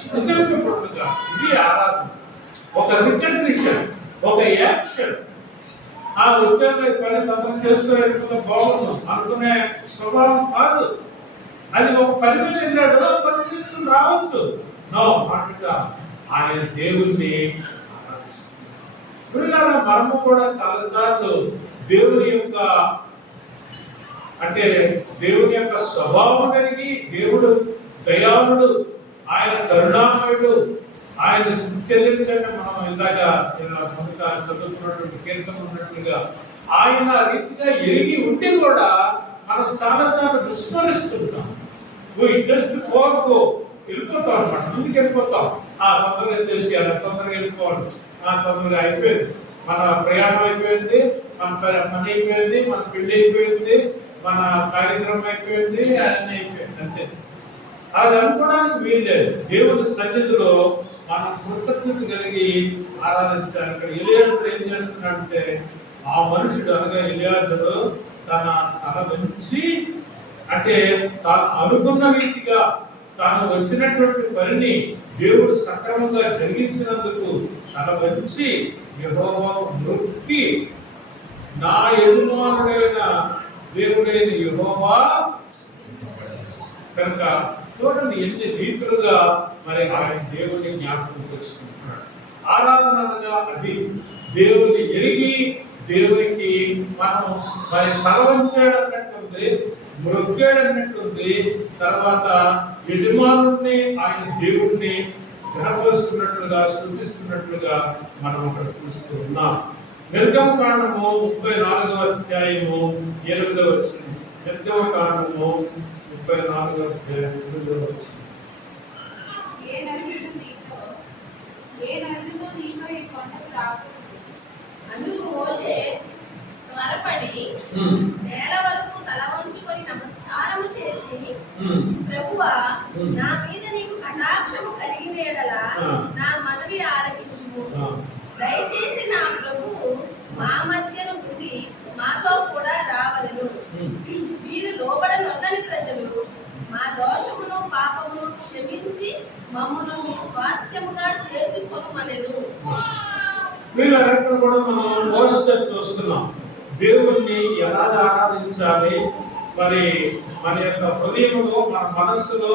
స్తుతింపబడునుగా. ఇది ఆరాధన, ఒక రికగ్నిషన్, ఒక యాక్షన్. ఆ వచ్చాక పని తప్పని చేసుకోవడం బాగుంది అనుకునే స్వభావం కాదు. అది ఒక పని మీద వెళ్ళాడు, పని చేసుకుని రావచ్చు. నో, అన్నట్టుగా ఆయన దేవుణ్ణి ఆరాధిస్తున్నాడు. మనము కూడా చాలాసార్లు దేవుని యొక్క స్వభావం కలిగి, దేవుడు దయాళుడు, ఆయన కరుణామయుడు, ఆయన స్థుతి చెల్లించండి. మనం ఇందాక మొదట చదువుకున్నటువంటి కీర్తన ఉన్నట్లుగా ఆయన రీతిగా ఎరిగి ఉండి కూడా మనం చాలాసార్లు విస్మరిస్తుంటాం. జస్ట్ ఫోర్గో వెళ్ళిపోతాం అనమాట, ముందుకు వెళ్ళిపోతాం. తొందరగా చేసి అలా తొందరగా వెళ్ళిపోవాలి, తొందరగా అయిపోయింది, మన ప్రయాణం అయిపోయింది, మన పని అయిపోయింది, మన పెళ్లి అయిపోయింది, మన కార్యక్రమం అయిపోయింది, అన్నీ అయిపోయింది, అంతే. అది అనుకోవడానికి వీల్లేదు. దేవుని సన్నిధిలో మనం కృతజ్ఞత కలిగి ఆరాధించాలి. ఇక్కడ ఎలియాజరు ఏం చేస్తున్నాడంటే ఆ మనుషుడు అనగా ఎలియాజరు తన తల వంచి, అంటే తాను అనుకున్న రీతిగా తాను వచ్చినటువంటి పనిని దేవుడు సక్రమంగా జరిగించినందుకు తల వంచి యెహోవాకు మొక్కి, నా యజమానుడైన దేవుడైన యెహోవా. కనుక చూడండి ఎన్ని రీతులుగా మరి ఆయన దేవుని జ్ఞాపకం చేసుకుంటున్నాడు. ఆరాధన అనగా అది దేవుని ఎరిగి దేవునికి మనం మరి తల వంచాడన్నట్టుంది, మొక్కాడన్నట్టుంది. తర్వాత యజమానుడిని ఆయన దేవుడిని ఘనపరుస్తున్నట్లుగా స్తుతిస్తున్నట్లుగా మనం అక్కడ చూస్తూ ఉన్నాం. నిర్గమకాండము 34:8. నిర్గమకాండము 34:8. ఏ నరుడు నీతో ఈ కొండకు రాకూడదు. అందుకు మోషే త్వరపడి నేల వరకు తల వంచుకొని నమస్కారము చేసి, ప్రభువా, నా మీద నీకు కటాక్షము కలిగిన యెడల నా మనవి ఆలకించుము. దయచేసి నా ప్రభువు మా మధ్యను ఉండి మాతో కూడా రావలెను. వీరు లోబడనొల్లని ప్రజలు మా దోషమును పాపమును క్షమించి మమ్మును మీ స్వాస్థ్యముగా చేసుకొనుమనెను. వీళ్ళంతా కూడా మనం పోస్టర్ చూస్తున్నాం. దేవుణ్ణి ఎలా ఆరాధించాలి, మరి మన యొక్క హృదయంలో, మన మనస్సులో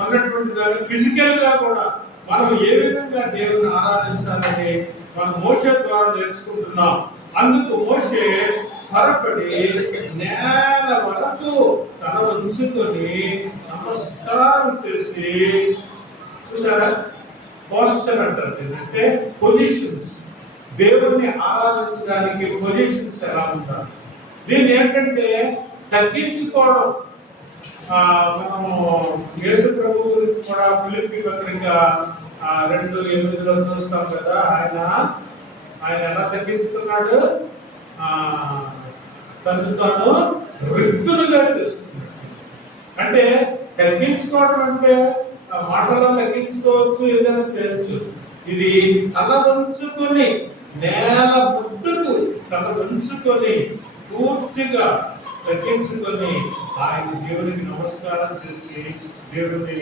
ఉన్నటువంటి దాన్ని ఫిజికల్ గా కూడా మనం ఏ విధంగా దేవుని ఆరాధించాలని మనం మోషే ద్వారా నేర్చుకుంటున్నాం. అందుకు మోషే త్వరపడి నేల వరకు తల వంచుకొని నమస్కారం చేసి, చూసారా, పోస్చర్ అంటారు, అంటే పొజిషన్స్. దేవుణ్ణి ఆరాధించడానికి పొజిషన్స్ ఎలా ఉంటారు? దీన్ని ఏంటంటే తగ్గించుకోవడం. మనము యేసు ప్రభు గురించి కూడా ఫిలిప్పీ పత్రిక 2:8 చూస్తాం కదా. ఆయన ఎలా తగ్గించుకున్నాడు? తను తాను రిక్తులుగా చేస్తున్నాడు. అంటే తగ్గించుకోవడం అంటే మాటలో తగ్గించుకోవచ్చు, ఏదైనా చేయొచ్చు. ఇది తల వంచుకొని నేల ముట్టుకు తల వంచుకొని పూర్తిగా తగ్గించుకొని ఆయన దేవునికి నమస్కారం చేసి దేవుడిని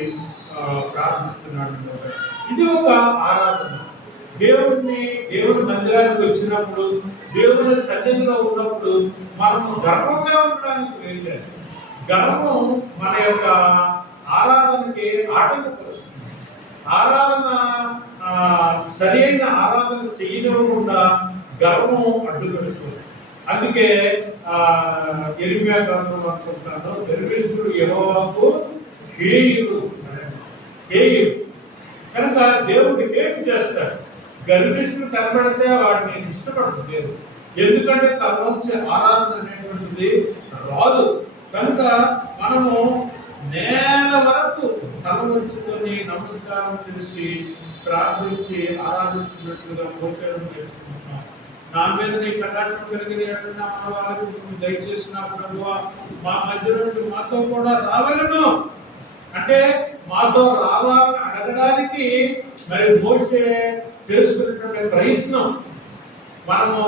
ప్రార్థిస్తున్నాడు. ఇది ఒక ఆరాధన. దేవుని మందిరానికి వచ్చినప్పుడు, దేవుని సన్నిధిలో ఉన్నప్పుడు మనము గర్వంగా ఉండడానికి వెళ్ళాలి. గర్వం మన యొక్క ఆరాధనకి ఆటంకపరుస్తుంది. ఆరాధన సరైన ఆరాధన చేయనివ్వకుండా గర్వం అడ్డుపెడుతుంది. అందుకే ఎరిమియా గ్రంథం అనుకుంటాను, గర్విష్ఠుడు యెహోవాకు హేయుడు కనుక దేవుడు ఏం చేస్తాడు? గర్విష్ఠుడు కనబడితే వాడిని ఇష్టపడదు దేవుడు. ఎందుకంటే తన నుంచి ఆరాధన అనేటువంటిది రాదు. కనుక మనము నేల వరకు తల ఉంచుకొని నమస్కారం చేసి ప్రార్థించి ఆరాధిస్తున్నట్లుగా మోసేను నేర్చుకుంటున్నాం. నా మీద నీ కటాక్షం కలిగిన మన వారికి దయచేసి నా ప్రభువా మా మధ్య నుండి మాతో కూడా రావాలను అంటే మాతో రావాలని అడగడానికి మరి మోసే చేసుకున్నటువంటి ప్రయత్నం. మనము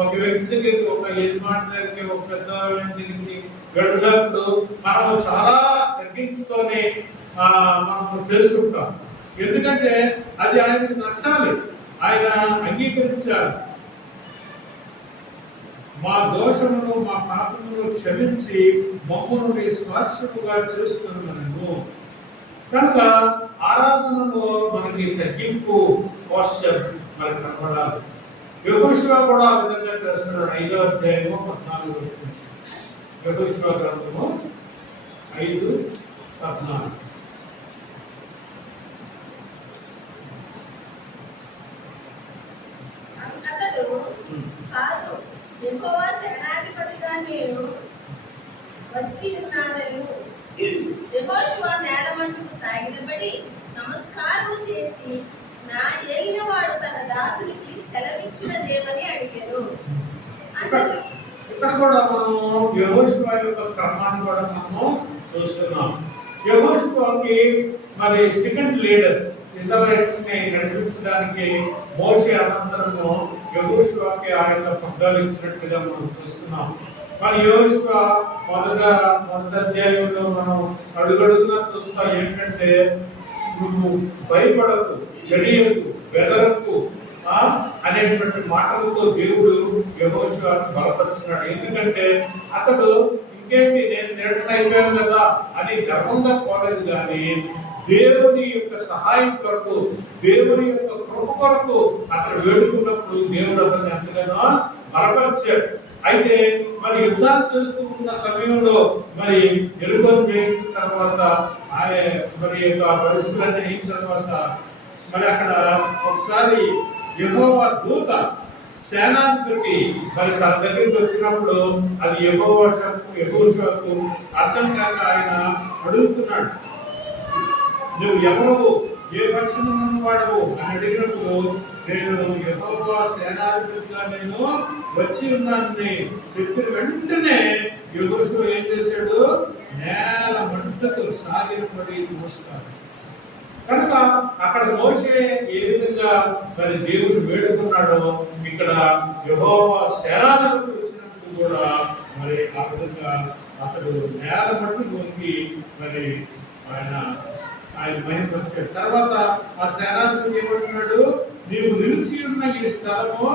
ఒక వ్యక్తి దగ్గరికి, ఒక యజమాని దగ్గరికి, ఒక పెద్ద దగ్గరికి వెళ్ళినప్పుడు మనము చాలా తగ్గించుకొని మనము చేసుకుంటాం. ఎందుకంటే అది ఆయనకు నచ్చాలి, ఆయన అంగీకరించాలి. మా దోషమును మా పాపమును క్షమించి మమ్మను నీ స్వాస్థ్యముగా చేసుకున్నాను. కనుక ఆరాధనలో మనకి తగ్గింపు పోస్చర్ మనకి కనపడాలి. యెహోషువ కూడా ఆ విధంగా చేస్తున్నాడు. 5వ అధ్యాయము 14 వచ్చింది. యెహోషువ గ్రంథము 5:14. అతడు కాదు, యెహోవా సేనాధిపతిగా నేను వచ్చి ఉన్నానను. యెహోషువ నేల మట్టుకు సాగిలపడి నమస్కారం చేసి నా ఏలినవాడు తన దాసునికి సెలవిచ్చినదేమని అడిగారు. ఇక్కడ కూడా మనము యెహోషువ యొక్క క్రమాన్ని కూడా మనము చూస్తున్నాం. యెహోషువకి మరి సెకండ్ లీడర్ ఇశ్రాయేల్స్ ని నడిపించడానికి మోషే అనంతరము యెహోషువకి ఆ యొక్క పగ్గాలు ఇచ్చినట్టుగా మనం చూస్తున్నాం. మరి యెహోషువ మొదటి అధ్యాయంలో మనం అడుగడుగునా చూస్తాం ఏంటంటే, నువ్వు భయపడకు, చెడియకు, బెదరకు అనేటువంటి మాటలతో దేవుడు యెహోషువను బలపరుస్తున్నాడు. ఎందుకంటే అతడు ఇంకేంటి నేను నేర్చుకుని అయిపోయాను కదా అని గర్వంగా పోలేదు, కానీ దేవుని యొక్క సహాయం కొరకు, దేవుని యొక్క కృప కొరకు అతను వేడుకున్నప్పుడు దేవుడు అతన్ని ఎంతగానో బలపరిచాడు. అయితే మరి యుద్ధాలు చేస్తూ ఉన్న సమయంలో మరి ఎలుగొని చేయించిన తర్వాత ఆయన మరి యొక్క పరిస్థితులన్నీ అయిన తర్వాత మరి అక్కడ ఒకసారి యెహోవా దూత సేనాధిపతి మరి తన దగ్గరికి వచ్చినప్పుడు అది యెహోషువకు అర్థం కాక ఆయన అడుగుతున్నాడు, నువ్వు ఎవరు, ఏ పక్షం వాడవు అని అడిగినప్పుడు నేను యెహోవా సేనాధిపతిగా నేను వచ్చి ఉన్నానని చెప్పిన వెంటనే యెహోషువ ఏం చేశాడు? నేల మనుషులకు సాగిలపడి నమస్కారం. కనుక అక్కడ మోషే ఏ విధంగా మరి దేవుడు వేడుకున్నాడో ఇక్కడ యెహోవా సేనాధిపతి వచ్చినప్పుడు కూడా మరి ఆ విధంగా అతడు నేల మట్టుకి మరి ఆయన మహిమపరిచాడు. తర్వాత ఆ సేనాధిపతి ఏమంటున్నాడు? నీవు నిలిచి ఉన్న ఈ స్థలము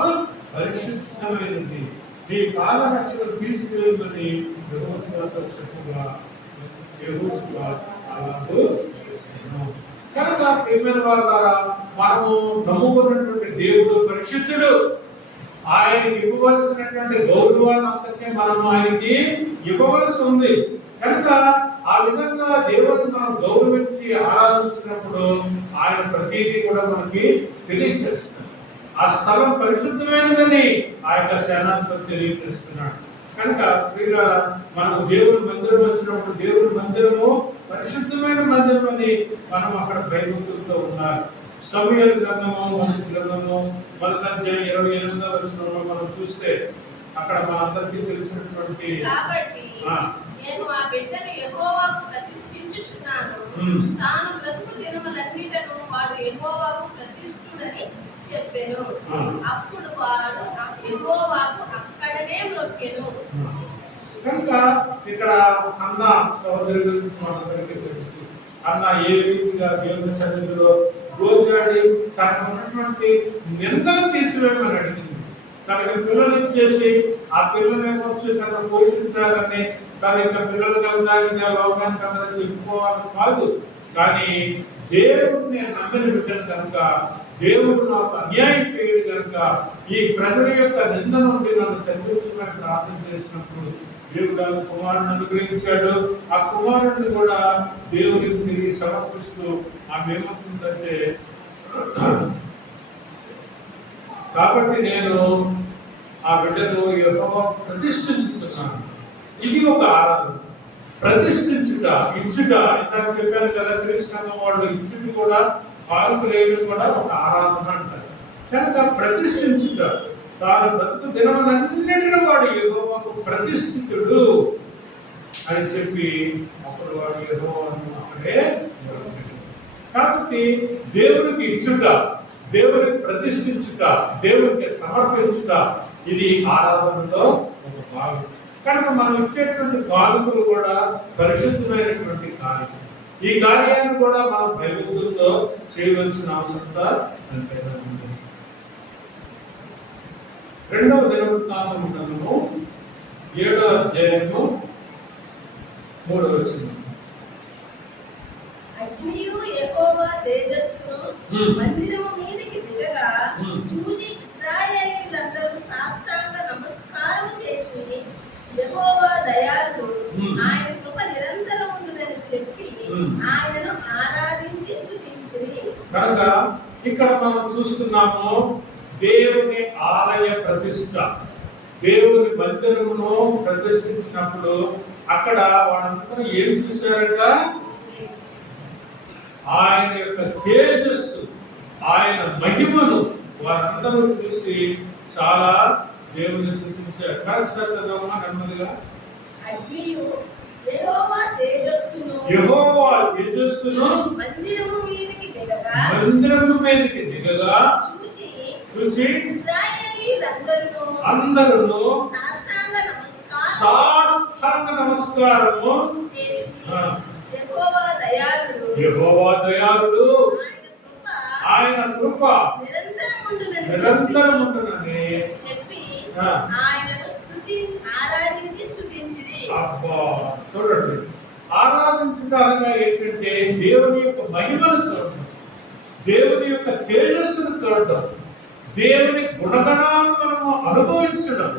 పరిశుద్ధమైనది, నీ పాదరక్షణ తీసుకెళ్ళమని యెహోషువతో చెప్పగా యెహోషువ అలాగూ చేశాడు. కనుక ప్రియమైన వారులారా, మనము నమ్ముకున్నటువంటి దేవుడు పరిశుద్ధుడు. ఆయనకి ఇవ్వవలసినటువంటి గౌరవాన్ని అంతకే మనం ఆయనకి ఇవ్వవలసి ఉంది. కనుక ఆ విధంగా దేవుడిని మనం గౌరవించి ఆరాధించినప్పుడు ఆయన ప్రతీది కూడా మనకి తెలియజేస్తున్నాడు. ఆ స్థలం పరిశుద్ధమైనదని ఆ యొక్క సేనాధిపతి తెలియజేస్తున్నాడు. కనుక మనకు దేవుడి మందిరం వచ్చినప్పుడు దేవుడి మందిరము పరిశుద్ధమైన మందిరం అని మనం అక్కడ భయభక్తులతో ఉన్నారు. సమూయేలు గ్రంథము 1 అధ్యాయం 28వ వచనంలో మనం చూస్తే అక్కడ మా అందరికీ తెలిసినటువంటి కాబట్టి ఆ. నేను ఆ బిడ్డను యెహోవాకు ప్రతిష్ఠించుచున్నాను. తాను బ్రతుకు దినములన్నిటను వాడు యెహోవాకు ప్రతిష్ఠుడని చెప్పెను. అప్పుడు వాడు యెహోవాకు అక్కడనే మ్రొక్కెను. కనుక ఇక్కడ అన్న సహోదరి గురించి మనందరికీ తెలుసు. అన్న ఏ రీతిగా దేవుని సన్నిధిలో రోజాడి తనకు ఉన్నటువంటి నిందలు తీసివేయమని అడిగింది. తనకి పిల్లలు ఇచ్చేసి ఆ పిల్లలు వచ్చి తనను పోషించాలని తన యొక్క పిల్లలు కలదానికి లోకానికి అందరూ చెప్పుకోవాలని కాదు. కానీ దేవుడిని నమ్మిన బిడ్డను కనుక దేవుడు నాకు అన్యాయం చేయడు కనుక ఈ ప్రజల యొక్క నింద నుండి నన్ను తగ్గించమని ప్రార్థన చేసినప్పుడు దేవుడు ఆ కుమారుని అనుగ్రహించాడు. ఆ కుమారుడిని కూడా దేవునికి తిరిగి సమర్పిస్తూ ఆమె ఏమవుతుందంటే, కాబట్టి నేను ఆ బిడ్డను యెహోవాకు ప్రతిష్ఠించుతున్నాను. ఇది ఒక ఆరాధన. ప్రతిష్ఠించుట, ఇచ్చుట, ఇందాక చెప్పాను కదా, క్రీస్తు వాళ్ళు ఇచ్చుట కూడా పాలకు లేని కూడా ఒక ఆరాధన అంటారు. కనుక ప్రతిష్ఠించుట, తాను బ్రతుకు దినములన్నిటిని వాడు యెహోవాకు ప్రతిష్ఠితుడు అని చెప్పి అప్పుడు వాడు యెహోవాను అక్కడే నిలబెట్టాడు. కాబట్టి దేవునికి ఇచ్చుట, దేవునికి ప్రతిష్ఠించుట, దేవునికి సమర్పించుట, ఇది ఆరాధనలో ఒక భాగం. కనుక మనం ఇచ్చేటువంటి కానుకలు కూడా పరిశుద్ధమైనటువంటి కార్యం. ఈ కార్యాన్ని కూడా మనం భయభక్తులతో చేయవలసిన అవసరత ఎంతైనా ఉంది. 2వ దినవృత్తాంతము గ్రంథము 7వ అధ్యాయము 3వ వచనం. అగ్నియు యెహోవా తేజస్సును మందిరము మీదికి దిగగా చూచి ఇశ్రాయేలీయులందరూ సాష్టాంగ నమస్కారం చేసి యెహోవా దయాళుడు, ఆయన కృప నిరంతరం ఉండునని చెప్పి ఆయనను ఆరాధించి స్తుతించిరి. కనుక ఇక్కడ మనం చూస్తున్నాము దేవుని ఆలయ ప్రతిష్ట. దేవుని మందిరమును ప్రతిష్ఠించినప్పుడు అక్కడ వాళ్ళందరూ ఏం చూశారట? ఆయన యొక్క తేజస్సు, ఆయన మహిమను వారందరూ చూసి చాలా దేవుని స్తుతించారు. ఒకసారి చదవమా నెమ్మదిగా. అగ్నియు యెహోవా తేజస్సును మందిరము మీదికి దిగగా చూచి అందరూ సాష్టాంగ నమస్కారము చేసి యెహోవా దయాళుడు, ఆయన కృప నిరంతరం ఉండునని చెప్పి ఆయనను ఆరాధించి స్తుతించిరి. అబ్బా, చూడండి, ఆరాధించడానికి ఏంటంటే దేవుని యొక్క మహిమను చూడటం, దేవుని యొక్క తేజస్సును చూడటం, దేవుని గుణగణాలను మనము అనుభవించడం,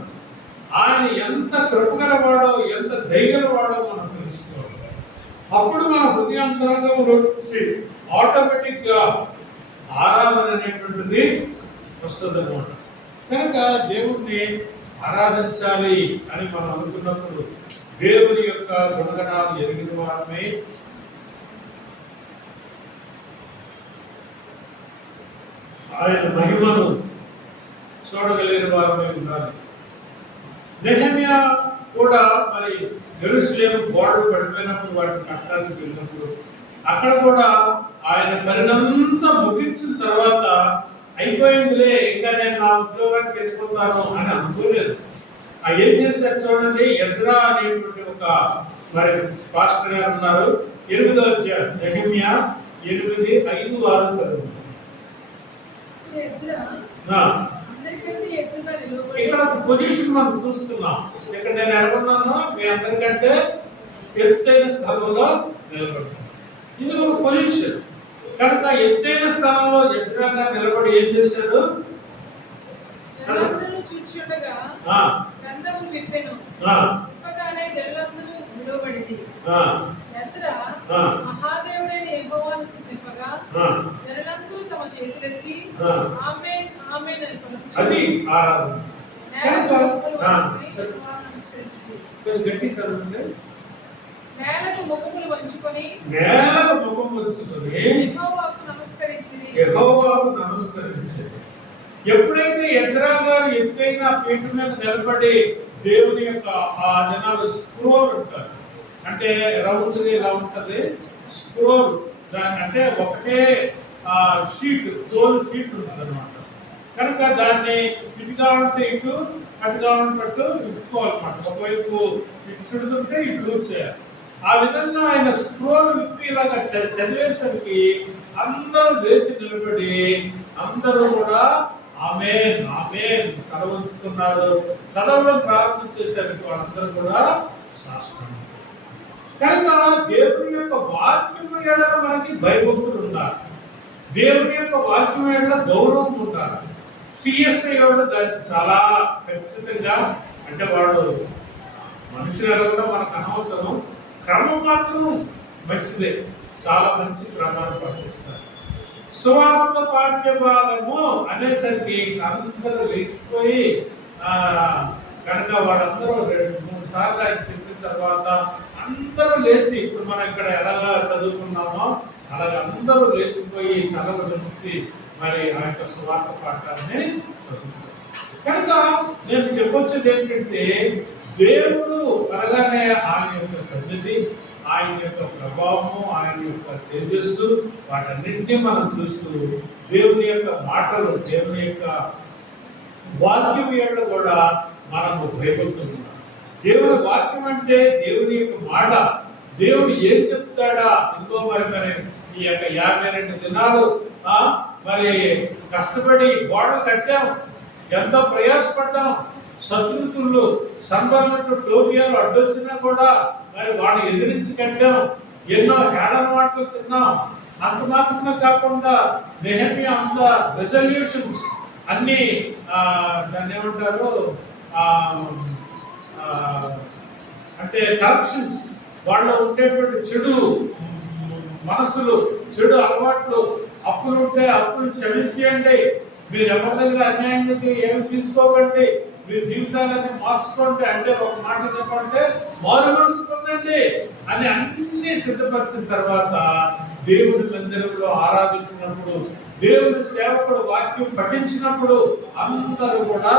ఆయన ఎంత కృపగలవాడో ఎంత దయగలవాడో మనం తెలుసుకోవాలి. అప్పుడు మన హృదయాంతరంగంలో నుంచి ఆటోమేటిక్ గా ఆరాధన అనేటువంటిది వస్తుందన్నమాట. కనుక దేవుణ్ణి ఆరాధించాలి అని మనం అనుకున్నప్పుడు దేవుని యొక్క గుణగణాలు ఎరిగిన వారమే, ఆయన మహిమను చూడగలిగిన వారమే ఉండాలి. నెహెమ్యా కూడా మరి యెరూషలేము గోడలు పడిపోయినప్పుడు వాటిని కట్టడానికి వెళ్ళినప్పుడు అక్కడ కూడా ఆయన పనినంతా ముగించిన తర్వాత అయిపోయిందిలే, ఇంకా నేను నా ఉద్యోగానికి వెళ్ళిపోతాను అని అనుకోలేదు. ఏం చేశారు చూడండి, ఎజ్రా అనేటువంటి ఒక మరి పాస్టర్ గారు ఉన్నారు. 8వ అధ్యాయం నెహెమ్యా 8:5-6 చదువు. ఇక్కడ పొజిషన్ మనం చూస్తున్నాం. ఇక్కడ నేను ఎక్కడున్నాను, మీ అందరికంటే ఎత్తైన స్థలంలో నిలబడ్డాను. ఇది ఒక పొజిషన్. కనుక ఎత్తైన స్థలంలో ఎజ్రాగా నిలబడి ఏం చేశాడు? మహాదేవుడైన యెహోవాను స్తుతింపగా జనులందరూ తమ చేతులెత్తి ఆమేన్ ఆమేన్ అని పలుకుచు అది ఆరాధన. గట్టి చదువుతుంది. నేలకు ముఖములు వంచుకొని యెహోవాకు నమస్కరించింది. ఎప్పుడైతే ఎజ్రా గారు ఎత్తైన పీఠ మీద నిలబడి దేవుని యొక్క ఆ దినాలు స్క్రోల్ ఉంటారు, అంటే రౌండ్ ఇలా ఉంటది స్క్రోల్, దాని అంటే ఒకటే షీట్ తోలు షీట్ ఉంటుంది అనమాట. కనుక దాన్ని ఇటు కావాలంటే ఇటు, అటు కావాలంటే అటు ఇప్పుకోవాలన్నమాట. ఒకవైపు ఇటు చుడుతుంటే ఇటు లూజ్ చేయాలి. ఆ విధంగా ఆయన స్క్రోల్ విప్పి ఇలాగా చదివేసరికి అందరూ లేచి నిలబడి అందరూ కూడా ఆమేన్ ఆమేన్ తల ఉంచుకున్నారు. చదవడం ప్రారంభం చేసేసరికి వాళ్ళందరూ కూడా సాష్టాంగం. కనుక దేవుని యొక్క వాక్యం ఎడల మనకి భయభక్తులు ఉండాలి, దేవుని యొక్క వాక్యం ఎడల గౌరవం ఉండాలి. సిఎస్ఐ వాడు దాన్ని చాలా ఖచ్చితంగా, అంటే వాడు మనుషులు ఎలా కూడా మనకు అనవసరం, క్రమం మాత్రం మంచిదే, చాలా మంచి క్రమాన్ని పాటిస్తారు. సువార్త పాఠ్య భాగము అనేసరికి అందరూ లేచిపోయి కనుక వాళ్ళందరూ 2-3 సార్లు ఆయన చెప్పిన తర్వాత అందరూ లేచి, ఇప్పుడు మనం ఇక్కడ ఎలాగా చదువుకున్నామో అలాగే అందరూ లేచిపోయి తలలు నుంచి మరి ఆ యొక్క సువార్త పాఠాన్ని చదువుతారు. కనుక నేను చెప్పొచ్చేది ఏంటంటే దేవుడు అనగానే ఆయన యొక్క సన్నిధి, ఆయన యొక్క ప్రభావము, ఆయన యొక్క తేజస్సు, వాటన్నింటినీ మనం చూస్తూ దేవుని యొక్క మాటలు, దేవుని యొక్క వాక్యం ఏళ్ళు కూడా మనము భయపడుతున్నాం. దేవుని వాక్యం అంటే దేవుని యొక్క మాట, దేవుడు ఏం చెప్తాడా. ఇంకో మరి ఈ యొక్క 52 దినాలు మరి కష్టపడి గోడలు కట్టాం, ఎంతో ప్రయాసపడ్డాం, శత్రుతులు సంబర్లతో టోబియాలు అడ్డొచ్చినా కూడా మరి వాడిని ఎదిరించి కట్టాం, ఎన్నో హేళన మాటలు తిన్నాం. అంత మాత్రమే కాకుండా నెహెమియా అంత రెజల్యూషన్స్ అన్ని దాన్ని ఏమంటారు అంటే కరప్షన్స్, వాళ్ళు ఉండేటువంటి చెడు మనసులు, చెడు అలవాట్లు, అప్పులు ఉంటే అప్పులు క్షమించేయండి, మీరు ఎవరి దగ్గర అన్యాయంగా ఏమి తీసుకోకండి, మీరు జీవితాలన్నీ మార్చుకోండి, అంటే ఒక మాట చెప్పంటే మారు మనసు పొందండి అని అన్ని సిద్ధపరిచిన తర్వాత దేవుని మందిరంలో ఆరాధించినప్పుడు, దేవుని సేవకుడు వాక్యం పఠించినప్పుడు అందరూ కూడా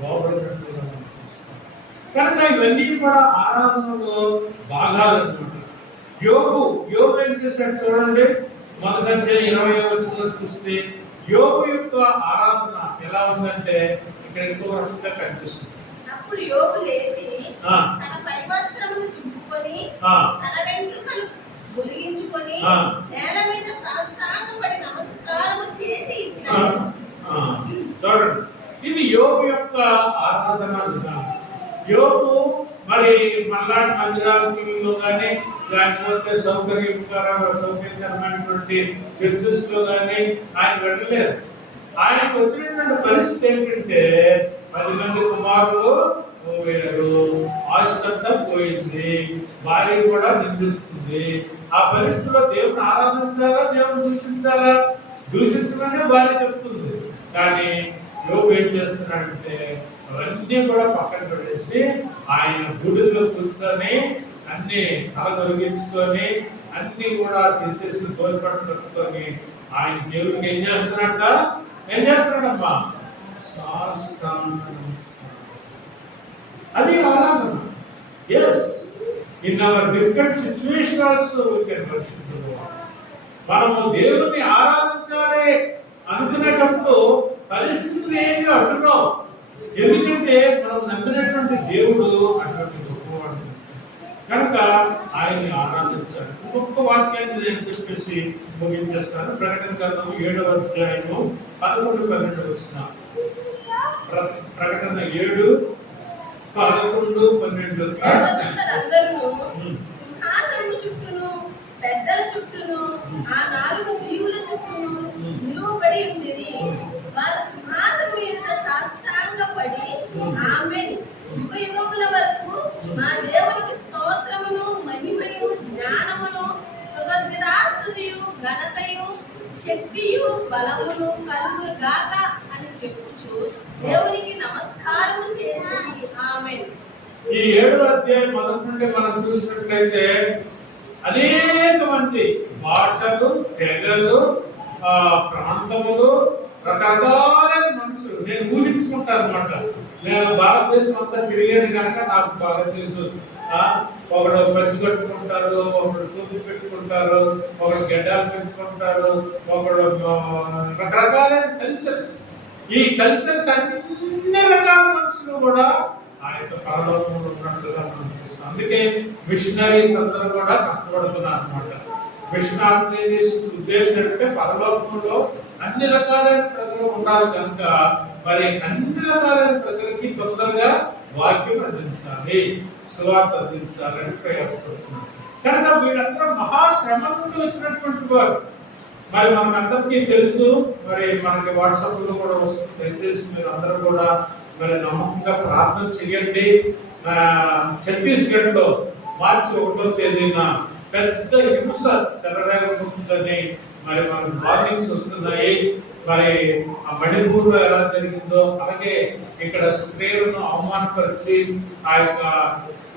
లోబడినట్లుగా కనుక ఇవన్నీ కూడా ఆరాధనలో భాగాలన్నమాట. యోగు ఏం చేశాడు చూడండి, మొదటి 20వ వచనంలో చూస్తే యోగు యొక్క ఆరాధన ఎలా ఉందంటే ఇక్కడ ఇంకో రకంగా కనిపిస్తుంది. అప్పుడు యోగు లేచి తన పైవస్త్రమును చింపుకొని తన వెంట్రుకలు బొరిగించుకొని నేల మీద సాష్టాంగపడి నమస్కారము చేసి చూడండి, ఇది యోగు యొక్క ఆరాధన విధానం. యోగు మరి మల్లాడి మందిరాలలో కానీ లేకపోతే సౌకర్యకరమైనటువంటి చర్చెస్ లో కానీ ఆయన వెళ్ళలేదు. ఆయనకు వచ్చినటువంటి పరిస్థితి ఏంటంటే 10 మంది కుమారులు పోయారు, ఆస్తంతా పోయింది, భార్య కూడా నిందిస్తుంది. ఆ పరిస్థితిలో దేవుని ఆరాధించాలా, దేవుని దూషించాలా? దూషించమనే భార్య చెప్తుంది. కానీ యోగు ఏం చేస్తున్నాడంటే అవన్నీ కూడా పక్కన పెట్టేసి ఆయన గుడిలో కూర్చొని అన్ని తల తొలగించుకొని అన్ని కూడా తీసేసి తోలుపట్టు కట్టుకొని ఆయన దేవుడికి ఏం చేస్తున్నాడమ్మా? అది ఆరాధన. Yes, in our different situation also we can worship the lord. మనము దేవుని ఆరాధించాలి అనుకునేటప్పుడు పరిస్థితులు ఏమి అడ్డురావు. ఎందుకంటే మనం నమ్మినటువంటి దేవుడు అటువంటి గొప్పవాడు కనుక ఆయన్ని ఆరాధించాలి. గొప్ప వాక్యాన్ని నేను చెప్పేసి ముగించేస్తాను. ప్రకటన గ్రంథం 7వ అధ్యాయము 11-12 వచ్చిన ప్రకటన 7:11-12. సింహాసనము చుట్టూను పెద్దల చుట్టూను ఆ 4 జీవుల చుట్టూను నిలువబడి ఉండేది. వారు సింహాసనం మీద సాష్టాంగపడి ఆమేన్, యుగ యుగముల వరకు మా దేవునికి స్తోత్రమును మహిమయు జ్ఞానమును కృతజ్ఞతాస్తుతియు ఘనతయు శక్తియు బలమును కలుగును గాక అని చెప్పుచు దేవునికి నమస్కారము చేసి ఆమేన్. ఈ 7వ అధ్యాయం మొదటి నుండి మనం చూసినట్లయితే అనేక మంది భాషలు, తెగలు, ప్రాంతములు, రకరకాలైన మనుషులు నేను ఊహించుకుంటాను అనమాట. నేను భారతదేశం అంతా తిరిగాను కనుక నాకు బాగా తెలుసు. ఒకడు పచ్చి కట్టుకుంటారు, ఒకడు తూపు పెట్టుకుంటారు, ఒకడు గడ్డాలు పెంచుకుంటారు, ఒకడు రకరకాలైన కల్చర్స్. ఈ కల్చర్స్ అన్ని రకాల మనుషులు కూడా ఆ యొక్క పరలోకంలో ఉన్నట్లుగా మనం చూస్తాం. అందుకే మిషనరీస్ అందరూ కూడా కష్టపడుతున్నారు అనమాట. మిషన్ ఆర్గనైజేషన్స్ ఉద్దేశం అంటే పరలోకంలో అన్ని రకాలైన ప్రజలు ఉండాలి కనుక మరి అన్ని రకాలైన ప్రజలకి తొందరగా వాక్యం అందించాలి, సువార్త అందించాలని ప్రయాసపడుతున్నారు. కనుక వీళ్ళందరూ మహాశ్రమ నుండి వచ్చినటువంటి వారు. మరి మనకందరికీ తెలుసు, మరి మనకి వాట్సాప్ లో కూడా వస్తుంది. దయచేసి మీరు అందరూ కూడా మరి నమ్మకంగా ప్రార్థన చేయండి. ఛత్తీస్గఢ్ లో మార్చి 1వ తేదీన పెద్ద హింస చెలరేగబోతుందని మరి మనకు వార్నింగ్స్ వస్తున్నాయి. మరి ఆ మణిపూర్లో ఎలా జరిగిందో అలాగే ఇక్కడ స్త్రీలను అవమానపరిచి ఆ యొక్క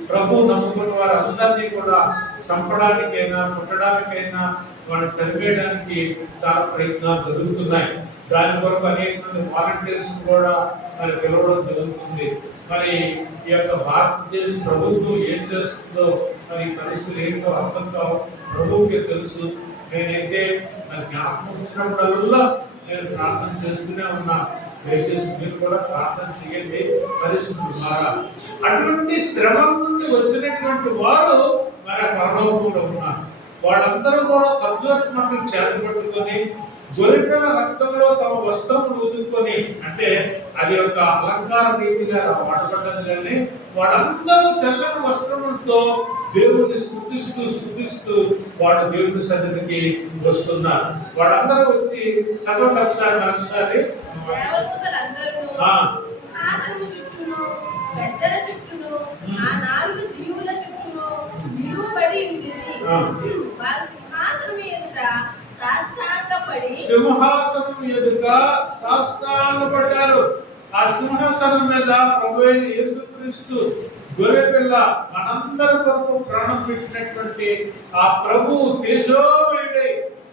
ప్రభు నమ్ముకున్న వారు అందరినీ కూడా చంపడానికైనా కొట్టడానికైనా వాళ్ళు తరివేయడానికి చాలా ప్రయత్నాలు జరుగుతున్నాయి. దాని కొరకు అనేక మంది వాలంటీర్స్ కూడా మరి పిలవడం జరుగుతుంది. మరి ఈ యొక్క భారతదేశ ప్రభుత్వం ఏం చేస్తుందో మరి పరిస్థితులు ఏంటో అర్థం కావు, ప్రభువుకి తెలుసు. నేనైతే నాకు జ్ఞాపకం వచ్చినప్పుడల్లా నేను ప్రార్థన చేస్తూనే ఉన్నా. దయచేసి మీరు కూడా ప్రార్థన చేయండి. పరిస్థితులు మారా. అటువంటి శ్రమ నుండి వచ్చినటువంటి వారు మరి పరలోకంలో ఉన్నారు. వాళ్ళందరూ కూడా ఖర్జూరపు మంటలు చేతపట్టుకొని గొర్రెల రక్తంలో తమ వస్త్రములు ఊదుకొని, అంటే అది ఒక అలంకార రీతిగా వాడబడ్డది. కానీ వాళ్ళందరూ తెల్లని వస్త్రములతో దేవుని స్తుతిస్తూ వాడు దేవుని సన్నిధికి వస్తున్నారు. వాళ్ళందరూ వచ్చి చదవండి ఒకసారి. దేవదూతలందరూ సింహాసనము చుట్టూను పెద్దల చుట్టూను ఆ 4 జీవుల చుట్టూను నిలువబడి ఉండేది. వారు సింహాసనం ఎదుట సాష్టాంగపడ్డారు. ఆ సింహాసనం మీద ప్రభువైన యేసుక్రీస్తు గొర్రెపిల్ల మనందరి కొరకు ప్రాణం పెట్టినటువంటి ఆ ప్రభువు తేజోమయుడై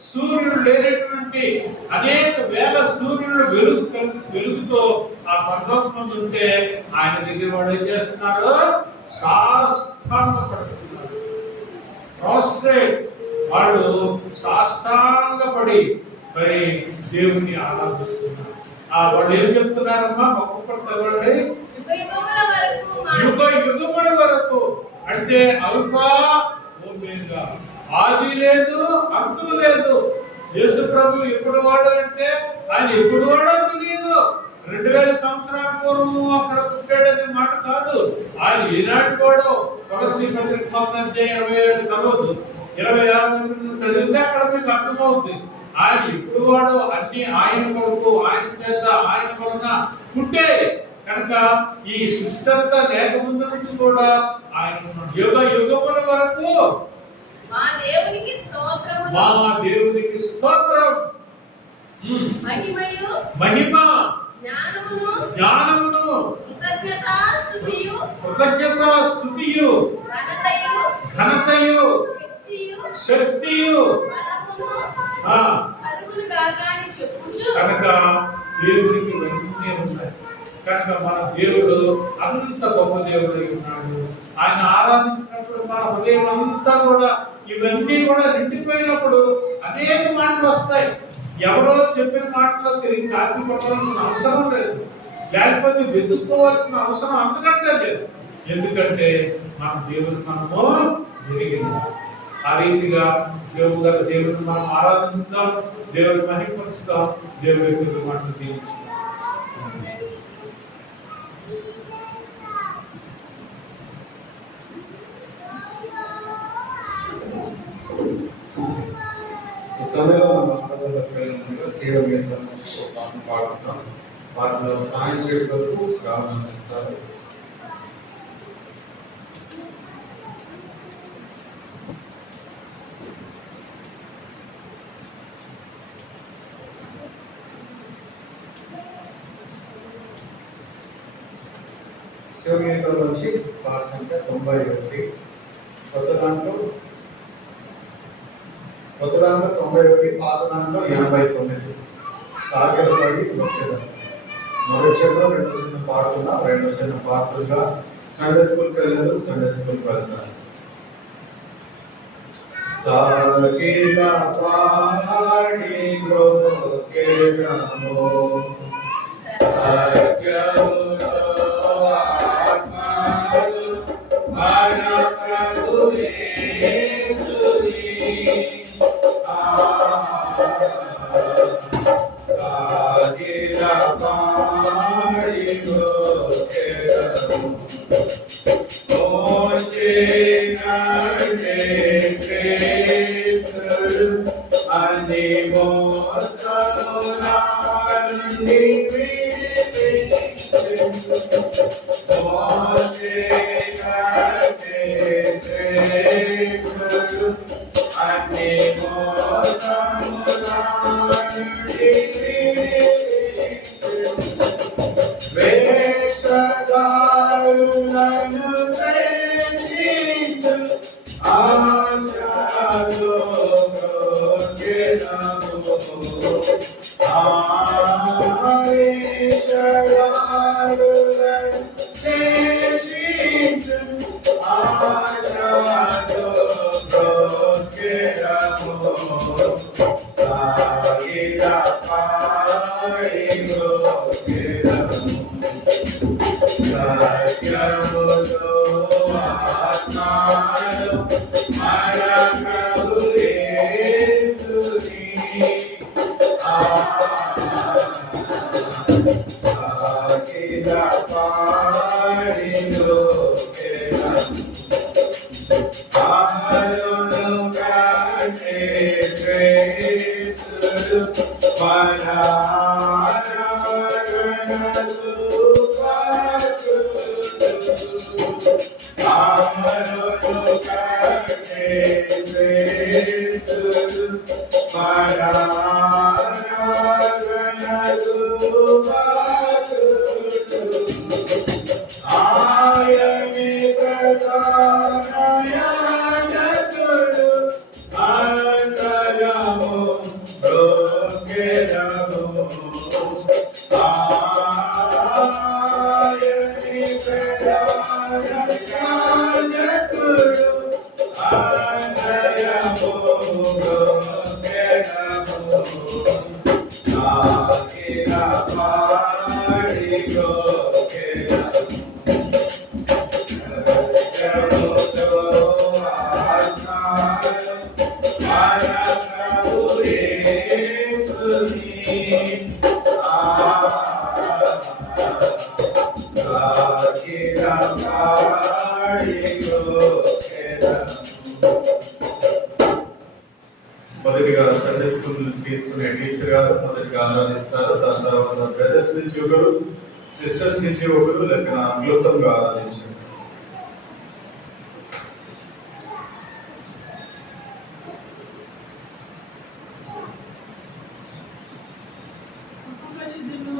సూర్యుడు లేనటువంటి అనేక వేల సూర్యుడు వెలుగుతో ఆ పరలోకం ఉంటే ఆయన దగ్గర వాడు ఏం చేస్తున్నారు? సాష్టాంగపడుతున్నారు. ప్రాస్ట్రేట్, వాళ్ళు సాష్టాంగపడి మరి దేవుణ్ణి ఆరాధిస్తున్నారు. వాళ్ళు ఏం చెప్తున్నారమ్మా? ఒక్కొక్కటి చదవండి. యుగ యుగముల వరకు, అంటే అల్ఫా ఓమేగా, ఆది లేదు అంతం లేదు. యేసు ప్రభు ఎప్పుడు వాడు అంటే ఆయన ఎప్పుడు వాడో తెలియదు. 2000 సంవత్సరాల పూర్వము అక్కడ పుట్టాడనే మాట కాదు. ఆయన ఈనాటి వాడు. తులసి పత్రిక 27 చదవద్దు, 26 చదివితే అక్కడ మీకు అర్థమవుతుంది. ఆయన ఇప్పుడు వాడు, అన్ని ఆయన కొరకు, ఆయన చేత, ఆయన వలన పుట్టే కనుక ఈ సృష్టి అంతా లేకముందు నుంచి కూడా ఆయన యుగ యుగముల వరకు మా దేవునికి స్తోత్రం. మహిమ, జ్ఞానమును, కృతజ్ఞతాస్తుతియు, ఘనతయు, శక్తియు కనుక దేవుడికి ఇవన్నీ ఉన్నాయి. కనుక మన దేవుడు అంత గొప్ప దేవుడై ఉన్నాడు. ఆయన ఆరాధించినప్పుడు మన హృదయం అంతా కూడా ఇవన్నీ కూడా నిండిపోయినప్పుడు అనేక మాటలు వస్తాయి. ఎవరో చెప్పిన మాటలో తిరిగి కాపీ కొట్టవలసిన అవసరం లేదు, లేకపోతే వెతుక్కోవాల్సిన అవసరం అంతకంటే లేదు. ఎందుకంటే మన దేవుని మనము ఎరిగింది. ఆ రీతిగా జీవము గల దేవుని మనం ఆరాధించుదాం, దేవుని మహిమపరుచుదాం, దేవుని యొక్క మాటలు దీవించుదాం. పాడుతున్నాం. వాటిలో సాయం చేయడానికి ప్రారంభిస్తారు. శివగీతం నుంచి పాట సంఖ్య 91, కొత్త దాంట్లో 91, పాత దాంట్లో 89. సాగిలపడి వచ్చేదాన్ని. మొదటిలో రెండు చిన్న పాటలుగా సండే స్కూల్కి వెళ్ళారు, సండే స్కూల్కి వెళ్తారు. సాగిల పాడి బ్రోకెదము సత్యముతో ఆత్మలు మన ప్రభు యేసుని. సాగిల పాడి బ్రోకెదము అన్ని మోసములనుండి అన్ని మోసములనుండి వేషధారులను ప్రేమించు ఆశలో బ్రోకెదము. వేషధారులను ప్రేమించు ఆశలో బ్రోకెదము. సాగిల పాడి బ్రోకెదము సత్యముతో ఆత్మలు మన ప్రభు యేసుని. సాగిల పాడి బ్రోకెదము ఆమరును కంటే శ్రేష్ఠుడు మన ఆరాధనకు పాత్రుడు. ఆమరును కంటే శ్రేష్ఠుడు మన ఆరాధనకు పాత్రుడు. ఆయనే ప్రధానయాజకుడు అంతరము బ్రోకెదము. ఆయనే ప్రధానయాజకుడు అంతరము బ్రోకెదము. సాగిల పాడి బ్రోకెదము సత్యముతో ఆత్మలు మన ప్రభు యేసుని. సాగిల పాడి బ్రోకెదము. మొదటిగా సండే స్కూల్ తీసుకునే టీచర్ గారు మొదటిగా ఆరాధిస్తారు. దాని తర్వాత బ్రదర్స్ నుంచి ఒకరు, సిస్టర్స్ నుంచి ఒకరు లేక క్లుప్తంగా ఆరాధించారు. పరిశుద్ధులు